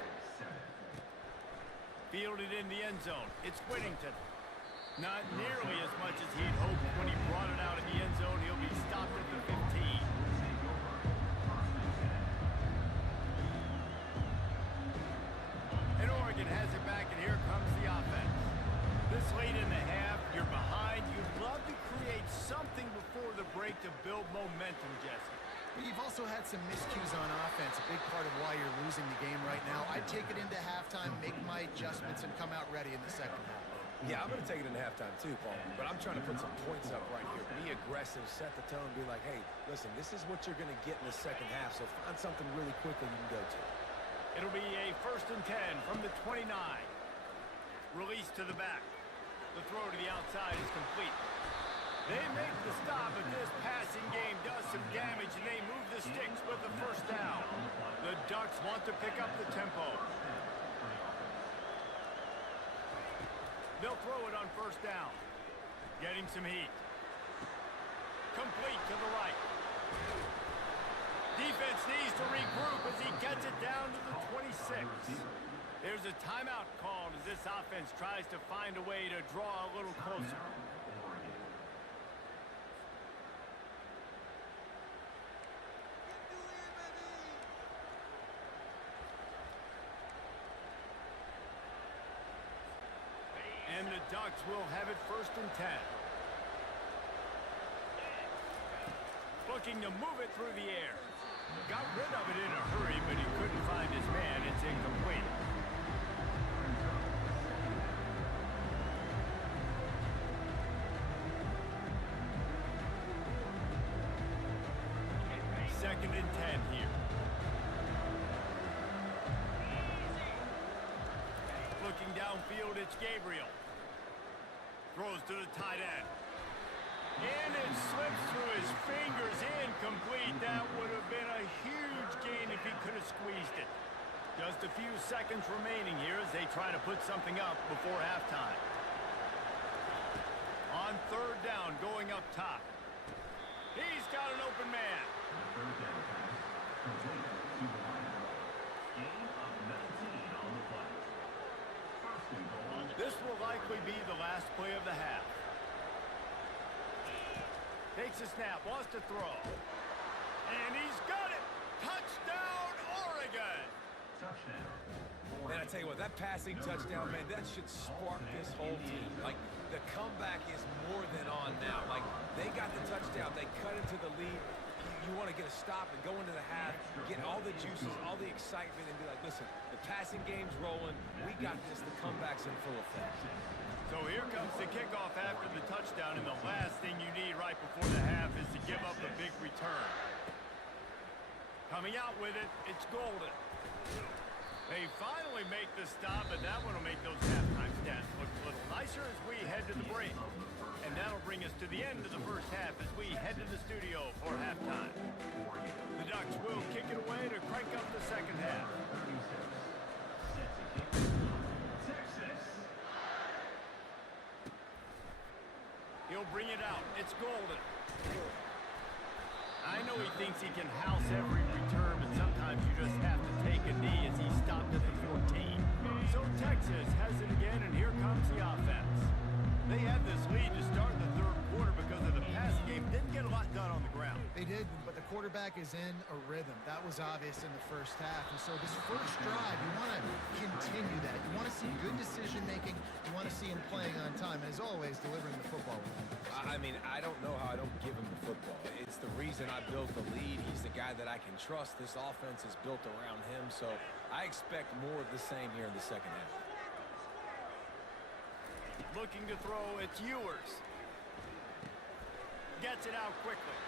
Fielded in the end zone. It's Whittington. Not nearly as much as he'd hoped when he brought it out in the end zone. He'll be stopped at the 15. And Oregon has it back, and here comes the offense. This late in the half, you're behind. You'd love to create something before the break to build momentum, Jesse. But you've also had some miscues on offense, a big part of why you're losing the game right now. I'd take it into halftime, make my adjustments, and come out ready in the second half. Yeah, I'm going to take it into halftime too, Paul. But I'm trying to put some points up right here. Be aggressive, set the tone, be like, hey, listen, this is what you're going to get in the second half, so find something really quickly you can go to. It'll be a 1st and 10 from the 29. Release to the back. The throw to the outside is complete. They make the stop, but this passing game does some damage, and they move the sticks with the first down. The Ducks want to pick up the tempo. They'll throw it on first down. Getting some heat. Complete to the right. Defense needs to regroup as he gets it down to the 26. There's a timeout called as this offense tries to find a way to draw a little closer. And the Ducks will have it 1st and 10. Looking to move it through the air. Got rid of it in a hurry, but he couldn't find his man. It's incomplete. Second and 10 here. Looking downfield, it's Gabriel. Throws to the tight end. And it slips through his fingers, incomplete. That would have been a huge gain if he could have squeezed it. Just a few seconds remaining here as they try to put something up before halftime. On 3rd down, going up top. He's got an open man. This will likely be the last play of the half. Takes a snap, wants to throw. And he's got it! Touchdown, Oregon! Man, I tell you what, that passing touchdown, man, that should spark this whole team. Like, the comeback is more than on now. Like, they got the touchdown. They cut into the lead. You want to get a stop and go into the half, get all the juices, all the excitement, and be like, listen, the passing game's rolling. We got this. The comeback's in full effect. So here comes the kickoff after the touchdown, and the last thing you need right before the half is to give up a big return. Coming out with it, it's Golden. They finally make the stop, but that one will make those halftime stats look a little nicer as we head to the break. And that'll bring us to the end of the first half as we head to the studio for halftime. The Ducks will kick it away to crank up the second half. Texas. He'll bring it out. It's Golden. I know he thinks he can house every return, but sometimes you just have to take a knee as he stopped at the 14. So Texas has it again, and here comes the offense. They had this lead to start the 3rd quarter because of the passing game. Didn't get a lot done on the ground. They did, but the quarterback is in a rhythm. That was obvious in the first half. And so this first drive, you want to continue that. You want to see good decision-making. You want to see him playing on time. And as always, delivering the football. I mean, I don't know how I don't give him the football. It's the reason I built the lead. He's the guy that I can trust. This offense is built around him, so I expect more of the same here in the second half. Looking to throw, it's Ewers. Gets it out quickly.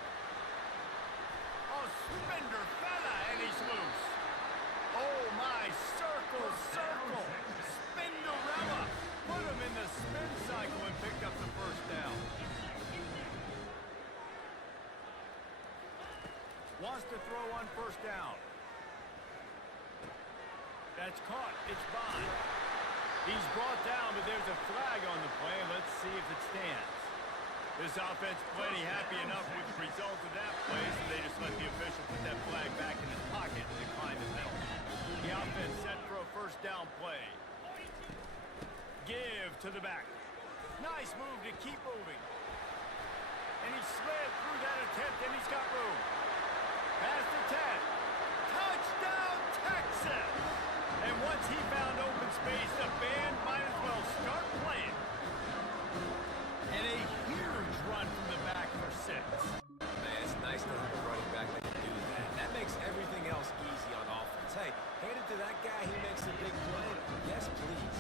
Oh, Spender fella, and he's loose. Oh, my, circle, circle. Spinderella. Put him in the spin cycle and picked up the first down. Wants to throw on 1st down. That's caught. It's Bond. He's brought down, but there's a flag on the play. Let's see if it stands. This offense plenty happy enough with the result of that play, so they just let the official put that flag back in his pocket and decline the penalty. The offense set for a 1st down play. Give to the back. Nice move to keep moving. And he slid through that attempt, and he's got room. Pass to 10. Touchdown, Texas! And once he found open space, the band might as well start playing. And a huge run from the back for 6. Man, it's nice to have a running back that can do that. That makes everything else easy on offense. Hey, hand it to that guy. He makes a big play. Yes, please.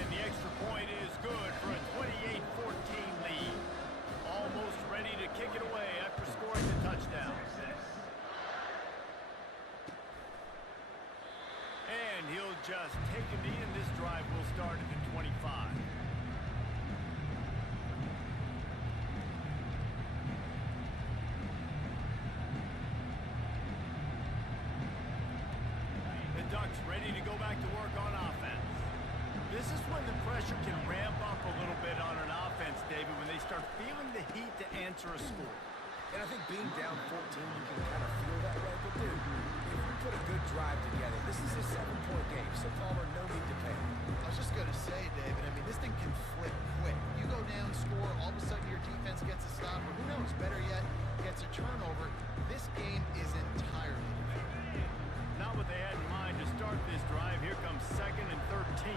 And the extra point is good for a 28-14 lead. Almost ready to kick it away after scoring the touchdown. And he'll just take a knee, and this drive will start at the 25. The Ducks ready to go back to work on offense. This is when the pressure can ramp up a little bit on an offense, David, when they start feeling the heat to answer a score. And I think being down 14, you can kind of feel that way. But Dude, if we put a good drive together, this is a 7-point game, so Palmer, no need to panic. I was just going to say, David, I mean, this thing can flip quick. You go down, score, all of a sudden your defense gets a stop, or who knows, better yet, gets a turnover. This game is entirely different. Not what they had in mind to start this drive. Here comes 2nd and 13.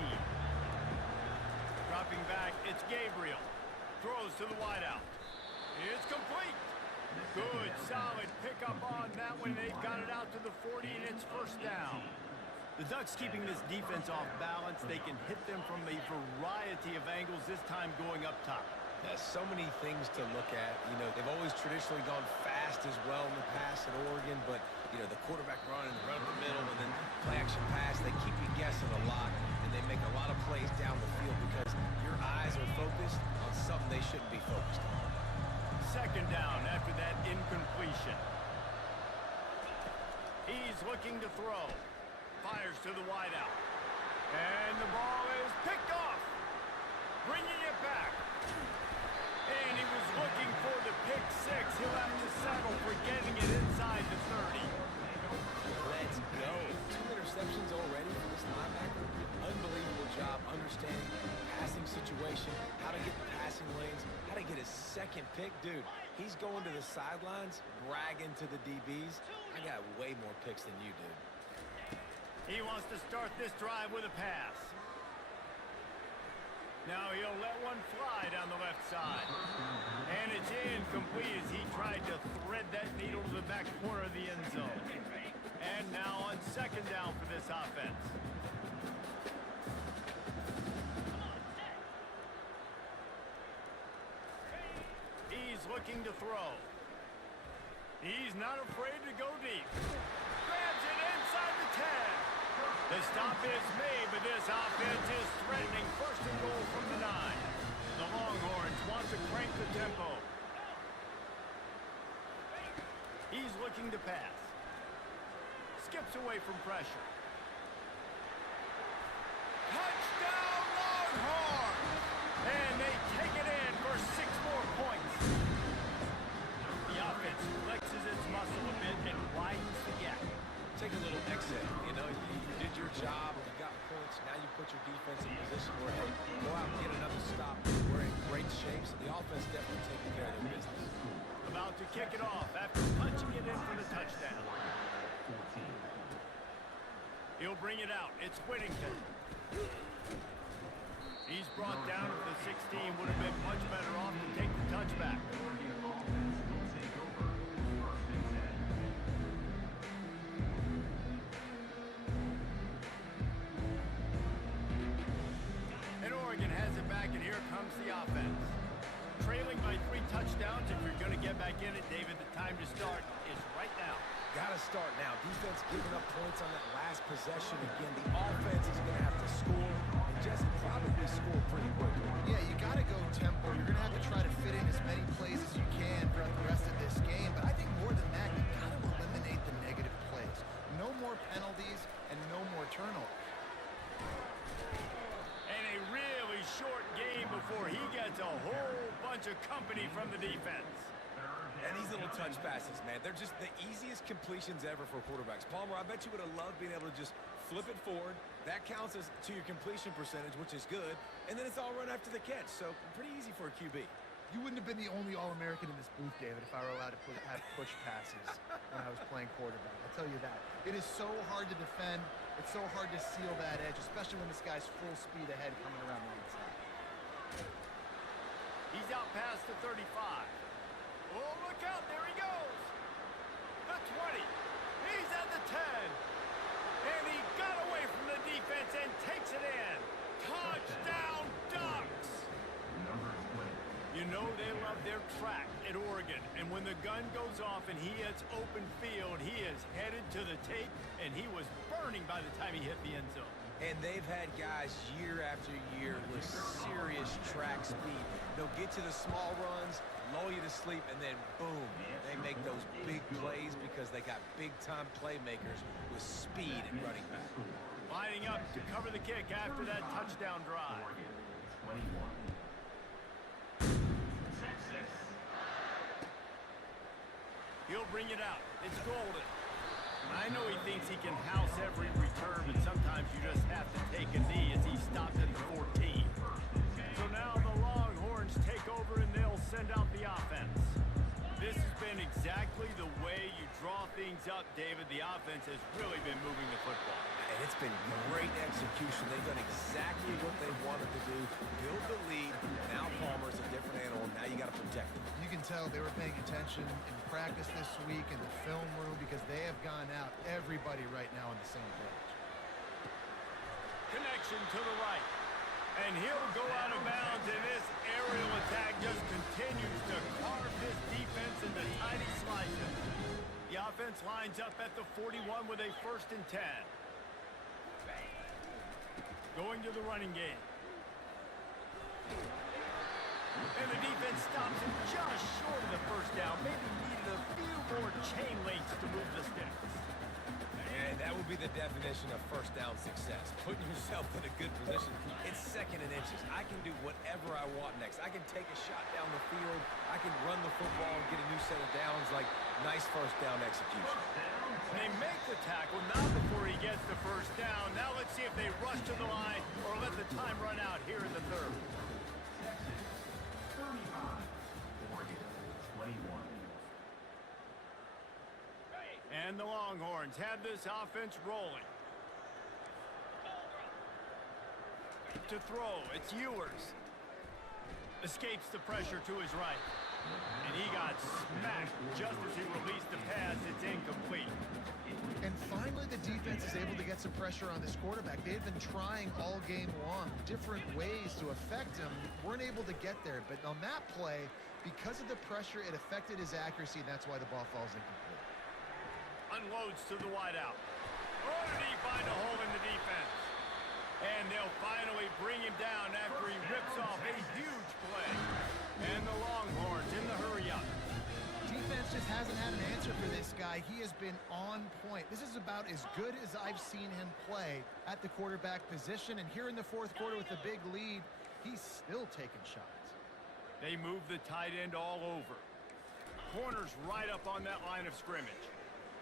Dropping back, it's Gabriel. Throws to the wideout. It's complete. Good, solid pickup on that one. They've got it out to the 40, and it's first down. The Ducks keeping this defense off balance. They can hit them from a variety of angles, this time going up top. There's so many things to look at. You know, they've always traditionally gone fast as well in the past at Oregon, but, you know, the quarterback run and the run up the middle and then play action pass, they keep you guessing a lot, and they make a lot of plays down the field because your eyes are focused on something they shouldn't be focused on. 2nd down after that incompletion. He's looking to throw. Fires to the wideout. And the ball is picked off. Bringing it back. And he was looking for the pick 6. He'll have to settle for getting it inside the 30. Let's go. 2 interceptions already for this linebacker. Unbelievable job understanding the passing situation, how to get the passing lanes, how to get his 2nd pick. Dude, he's going to the sidelines, bragging to the DBs. I got way more picks than you do. He wants to start this drive with a pass. Now he'll let one fly down the left side. And it's incomplete as he tried to thread that needle to the back corner of the end zone. And now on 2nd down for this offense. He's looking to throw. He's not afraid to go deep. Grabs it inside the 10. The stop is made, but this offense is threatening 1st and goal from the 9. The Longhorns want to crank the tempo. He's looking to pass. Skips away from pressure. Touchdown Longhorns! And they take it in for 6 more points. The offense flexes its muscle a bit and widens the gap. Take a little exit. You know, you did your job, you got points, now you put your defense in position where, hey, go out and get another stop. We're in great shape, so the offense definitely taking care of their business. About to kick it off after punching it in for the touchdown. He'll bring it out. It's Whittington. He's brought down to the 16. Would have been much better off to take the touchback. And Oregon has it back, and here comes the offense. Trailing by 3 touchdowns. If you're going to get back in it, David, the time to start is right now. Got to start now. Defense giving up points on that last possession. Again, the offense is going to have to score, and Jesse probably score pretty quickly. Yeah, you got to go tempo. You're going to have to try to fit in as many plays as you can throughout the rest of this game. But I think more than that, you got to eliminate the negative plays. No more penalties and no more turnovers. And a really short game before he gets a whole bunch of company from the defense. And these little touch passes, man, they're just the easiest completions ever for quarterbacks. Palmer, I bet you would have loved being able to just flip it forward. That counts as to your completion percentage, which is good. And then it's all run after the catch, so pretty easy for a QB. You wouldn't have been the only All-American in this booth, David, if I were allowed to have push passes when I was playing quarterback. I'll tell you that. It is so hard to defend. It's so hard to seal that edge, especially when this guy's full speed ahead coming around the inside. He's out past the 35. Oh, look out. There he goes. The 20. He's at the 10. And he got away from the defense and takes it in. Touchdown, Ducks. You know they love their track at Oregon. And when the gun goes off and he hits open field, he is headed to the tape, and he was burning by the time he hit the end zone. And they've had guys year after year with serious track speed. They'll get to the small runs, lull you to sleep, and then boom, they make those big plays because they got big-time playmakers with speed at running back. Lining up to cover the kick after that touchdown drive. He'll bring it out. It's Golden. I know he thinks he can house every return, but sometimes you just have to take a knee as he stopped at the 14. So now the Longhorns take over and they'll send out the offense. This has been exactly the way you draw things up, David. The offense has really been moving the football. And it's been great execution. They've done exactly what they wanted to do. Build the lead. Now Palmer's a different animal. Now you got to protect him. You can tell they were paying attention in practice this week in the film room because they have gone out, everybody right now on the same page. Connection to the right. And he'll go out of bounds, and this aerial attack just continues to carve this defense into tiny slices. The offense lines up at the 41 with a 1st and 10. Going to the running game. And the defense stops him just short of the 1st down. Maybe needed a few more chain links to move the sticks. And that would be the definition of 1st down success. Putting yourself in a good position. It's 2nd and inches. I can do whatever I want next. I can take a shot down the field. I can run the football and get a new set of downs. Like, nice 1st down execution. They make the tackle, not before he gets the 1st down. Now let's see if they rush to the line or let the time run out here in the 3rd. Texas 35, Oregon 21. And the Longhorns have this offense rolling. To throw, it's Ewers. Escapes the pressure to his right. And he got smacked just as he released the pass. It's incomplete. And finally, the defense is able to get some pressure on this quarterback. They've been trying all game long, different ways to affect him. Weren't able to get there, but on that play, because of the pressure, it affected his accuracy, and that's why the ball falls incomplete. Unloads to the wideout. Oh, did he find a hole in the defense? And they'll finally bring him down after he rips off a huge play. And the Longhorns in the hurry-up. Defense just hasn't had an answer for this guy. He has been on point. This is about as good as I've seen him play at the quarterback position. And here in the 4th quarter with a big lead, he's still taking shots. They move the tight end all over. Corners right up on that line of scrimmage.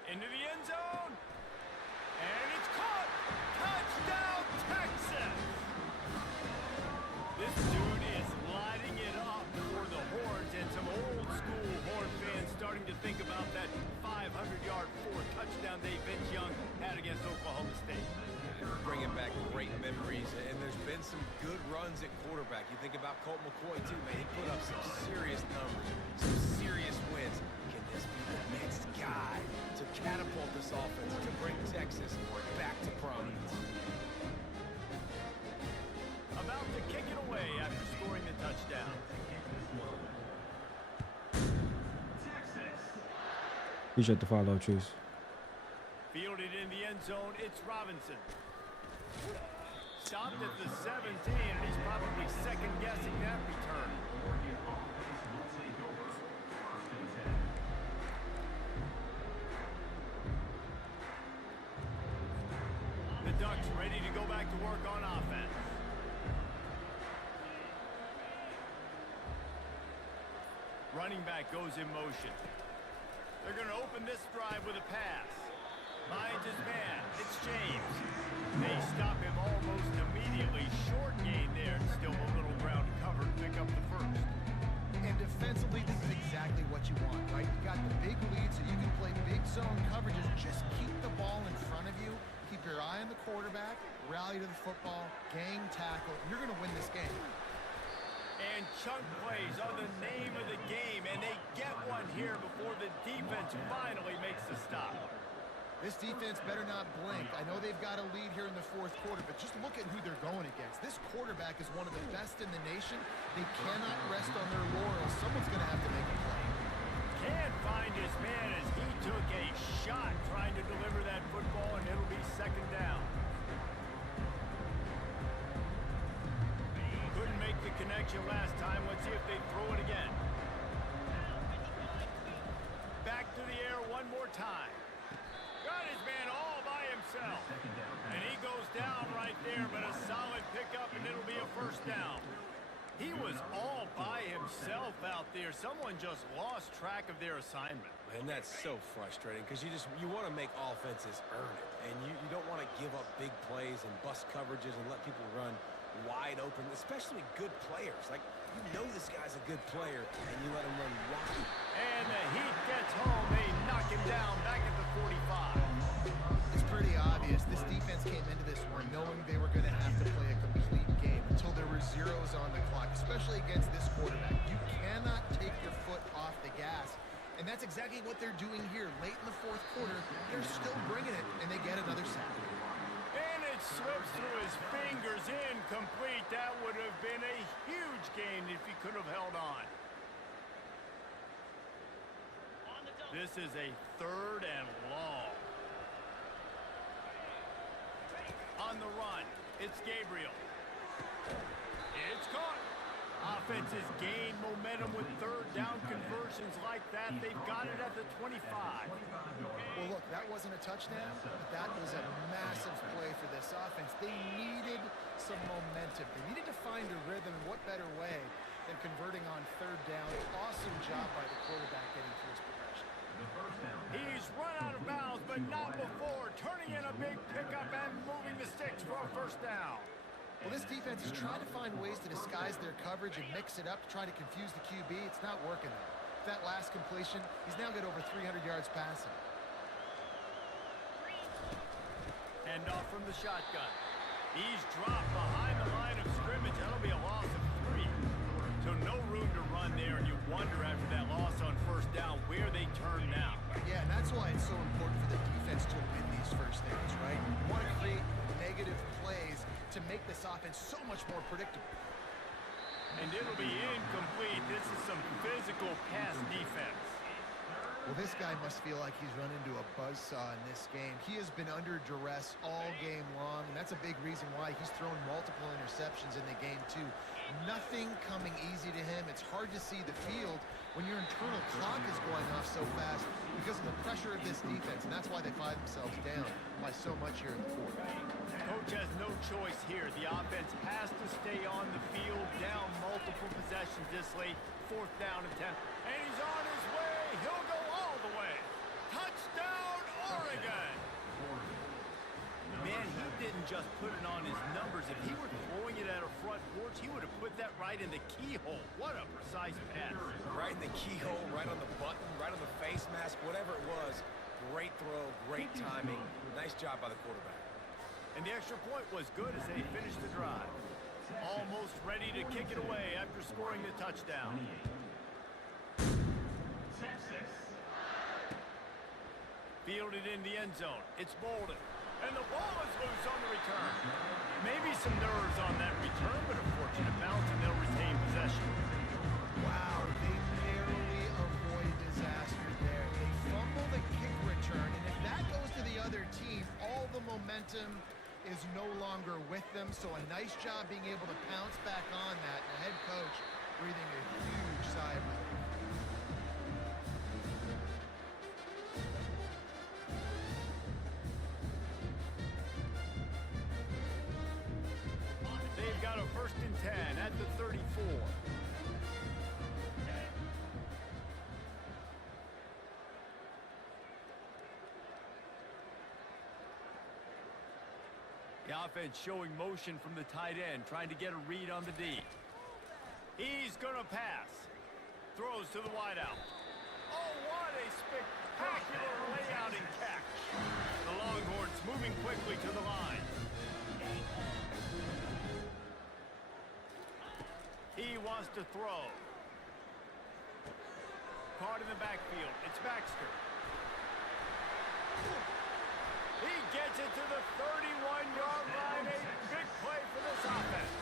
Into the end zone. And it's caught. Touchdown, Texas. This dude is lighting it up for the Horns, and some old school Horn fans starting to think about that 500-yard 4-touchdown day Vince Young had against Oklahoma State. Bringing back great memories, and there's been some good runs at quarterback. You think about Colt McCoy, too, man. He put up some serious numbers, some serious wins. Can this be the next guy to catapult this offense, to bring Texas back to prominence? About to kick it away after scoring the touchdown. Appreciate the follow, Chase. Fielded in the end zone, it's Robinson. Stopped at the 17, and he's probably second-guessing that return. Oregon offense will take over 1st and 10. The Ducks ready to go back to work on offense. Running back goes in motion. They're going to open this drive with a pass. Finds his man. It's James. They stop him almost immediately. Short gain there. Still a little ground covered. Pick up the 1st. And defensively, this is exactly what you want, right? You got the big lead, so you can play big zone coverages. Just keep the ball in front of you. Keep your eye on the quarterback. Rally to the football. Gang tackle. You're going to win this game. And chunk plays are the name of the game, and they get one here before the defense finally makes the stop. This defense better not blink. I know they've got a lead here in the 4th quarter, but just look at who they're going against. This quarterback is one of the best in the nation. They cannot rest on their laurels. Someone's going to have to make a play. Can't find his man as he took a shot trying to deliver that football, and it'll be 2nd down. Couldn't make the connection last time. Let's see if they throw it again. Back to the air one more time. Got his man all by himself. And he goes down right there, but a solid pickup, and it'll be a 1st down. He was all by himself out there. Someone just lost track of their assignment. And that's so frustrating because you want to make offenses earn it. And you don't want to give up big plays and bust coverages and let people run wide open, especially good players. Like, you know this guy's a good player, and you let him run wide. And the Heat gets home. They knock him down back at the 45. It's pretty obvious. This defense came into this one knowing they were going to have to play a complete game until there were zeros on the clock, especially against this quarterback. You cannot take your foot off the gas. And that's exactly what they're doing here. Late in the fourth quarter, they're still bringing it, and they get another sack. And it slips through his fingers, incomplete. That would have been a huge gain if he could have held on. This is a 3rd and long. On the run, it's Gabriel. It's caught. Offenses gain momentum with 3rd down conversions like that. They've got it at the 25. Well, look, that wasn't a touchdown, but that was a massive play for this offense. They needed some momentum. They needed to find a rhythm, and what better way than converting on 3rd down. Awesome job by the quarterback getting through his progression. He's run out of bounds, but not before. Turning in a big pickup and moving the sticks for a 1st down. Well, this defense is trying to find ways to disguise their coverage and mix it up to try to confuse the QB. It's not working there. That last completion, he's now got over 300 yards passing. Hand off from the shotgun. He's dropped behind the line of scrimmage. That'll be a loss of 3. So no room to run there, and you wonder after that loss on 1st down where they turn now. Yeah, and that's why it's so important for the defense to win these 1st downs, right? You want to create negative plays to make this offense so much more predictable. And it'll be incomplete. This is some physical pass defense. Well, this guy must feel like he's run into a buzzsaw in this game. He has been under duress all game long, and that's a big reason why he's thrown multiple interceptions in the game, too. Nothing coming easy to him. It's hard to see the field when your internal clock is going off so fast because of the pressure of this defense, and that's why they find themselves down by so much here in the 4th. Coach has no choice here. The offense has to stay on the field, down multiple possessions this late. 4th down attempt, and he's on his way. He'll go all the way. Touchdown, Oregon! Man, he didn't just put it on his numbers. If he were throwing it at a front porch, he would have put that right in the keyhole. What a precise pass. Right in the keyhole, right on the button, right on the face mask, whatever it was. Great throw, great timing. Nice job by the quarterback. And the extra point was good as they finished the drive. Almost ready to kick it away after scoring the touchdown. Texas. Fielded in the end zone. It's Bolden. And the ball is loose on the return. Maybe some nerves on that return, but a fortunate bounce, and they'll retain possession. Wow, they narrowly avoid disaster there. They fumble the kick return, and if that goes to the other team, all the momentum is no longer with them. So a nice job being able to pounce back on that. And the head coach breathing a huge sigh of relief. They've got a 1st and 10 at the 34. The offense showing motion from the tight end, trying to get a read on the D. He's going to pass. Throws to the wideout. Oh, what a spectacular layout and catch. The Longhorns moving quickly to the line. He wants to throw. Caught in the backfield. It's Baxter. He gets it to the 31-yard line. A big play for this offense.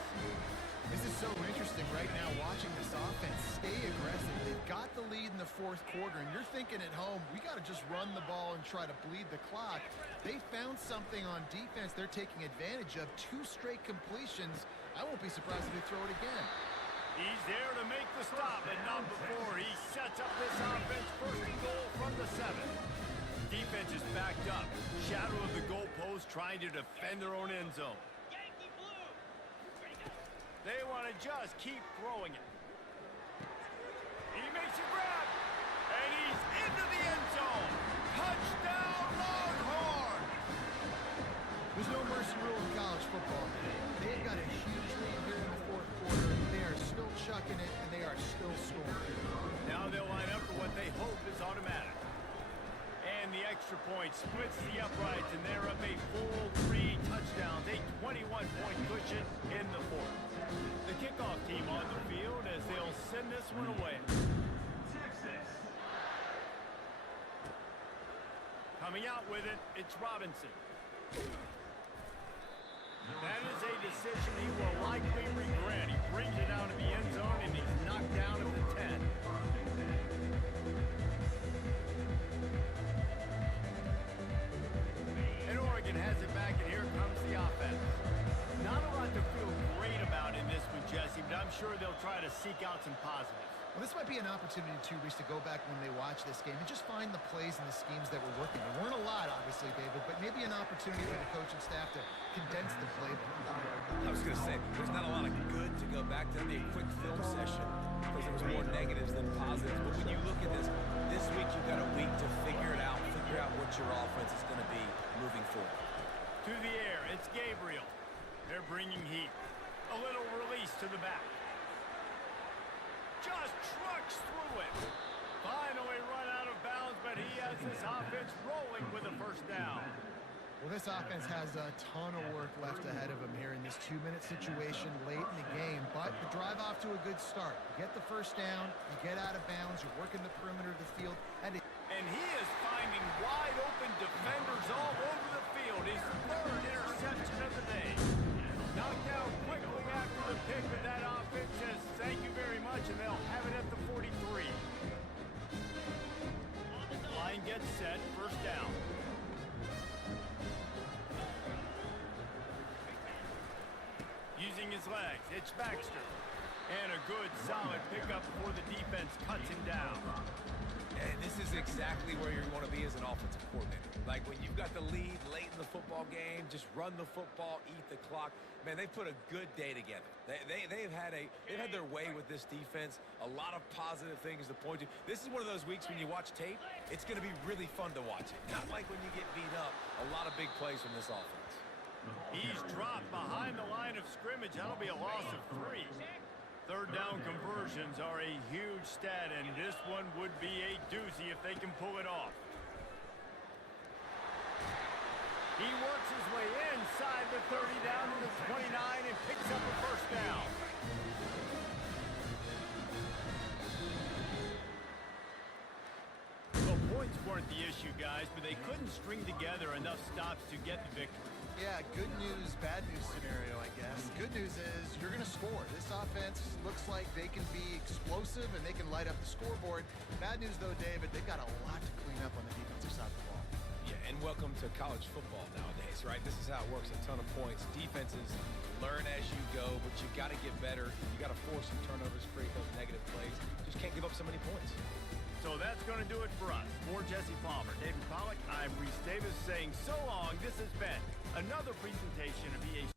This is so interesting right now watching this offense stay aggressive. They've got the lead in the 4th quarter, and you're thinking at home, we got to just run the ball and try to bleed the clock. They found something on defense they're taking advantage of. 2 straight completions. I won't be surprised if they throw it again. He's there to make the stop, and not before. He sets up this offense 1st and goal from the 7. Defense is backed up. Shadow of the goalpost, trying to defend their own end zone. They want to just keep throwing it. He makes a grab, and he's into the end Touchdown, Longhorn! There's no mercy rule in college football. They've got a huge lead here in the fourth quarter. They are still chucking it, and they are still scoring. Now they'll line up for what they hope is automatic. And the extra point splits the uprights, and they're up a full 3 touchdowns, a 21-point cushion in the fourth. The kickoff team on the field as they'll send this one away. Texas. Coming out with it, it's Robinson. That is a decision he will likely regret. He brings it out of the end zone, and he's knocked down at the 10. And Oregon has it back, and here comes the offense. Not a lot to feel great about in this one, Jesse, but I'm sure they'll try to seek out some positives. Well, this might be an opportunity, too, Reese, to go back when they watch this game and just find the plays and the schemes that were working. There weren't a lot, obviously, David, but maybe an opportunity for the coaching staff to condense the playbook. I was going to say, there's not a lot of good to go back to. That'd be a quick film session because there was more negatives than positives. But when you look at this week you've got a week to figure it out, figure out what your offense is going to be moving forward. To the air, it's Gabriel. They're bringing heat. A little release to the back. Just trucks through it. Finally run out of bounds, but he has this offense rolling with a first down. Well, this offense has a ton of work left ahead of them here in this 2-minute situation late in the game, but the drive off to a good start. You get the first down, you get out of bounds, you're working the perimeter of the field, and he is finding wide open defenders all over the field. His 3rd interception of the day. Knocked down quickly after the pick, but that offense says thank you very much, and they'll have it at the 43. Line gets set, first down. Using his legs, it's Baxter. And a good, solid pickup before the defense cuts him down. And this is exactly where you want to be as an offensive coordinator. Like when you've got the lead late in the football game, just run the football, eat the clock. Man, they put a good day together. They've had their way with this defense. A lot of positive things to point to. This is one of those weeks when you watch tape, it's going to be really fun to watch it. Not like when you get beat up. A lot of big plays from this offense. He's dropped behind the line of scrimmage. That'll be a loss of 3. 3rd down conversions are a huge stat, and this one would be a doozy if they can pull it off. He works his way inside the 30 down to the 29 and picks up a first down. The points weren't the issue, guys, but they couldn't string together enough stops to get the victory. yeah, good news, bad news scenario, I guess. Good news is you're going to score. This offense looks like they can be explosive and they can light up the scoreboard. Bad news, though, David, they've got a lot to clean up on the defensive side of the ball. Yeah, and welcome to college football nowadays, right? This is how it works, a ton of points. Defenses learn as you go, but you got to get better. You got to force some turnovers, create those negative plays. Just can't give up so many points. So that's going to do it for us. For Jesse Palmer, David Pollack, I'm Reese Davis saying so long. This has been another presentation of EA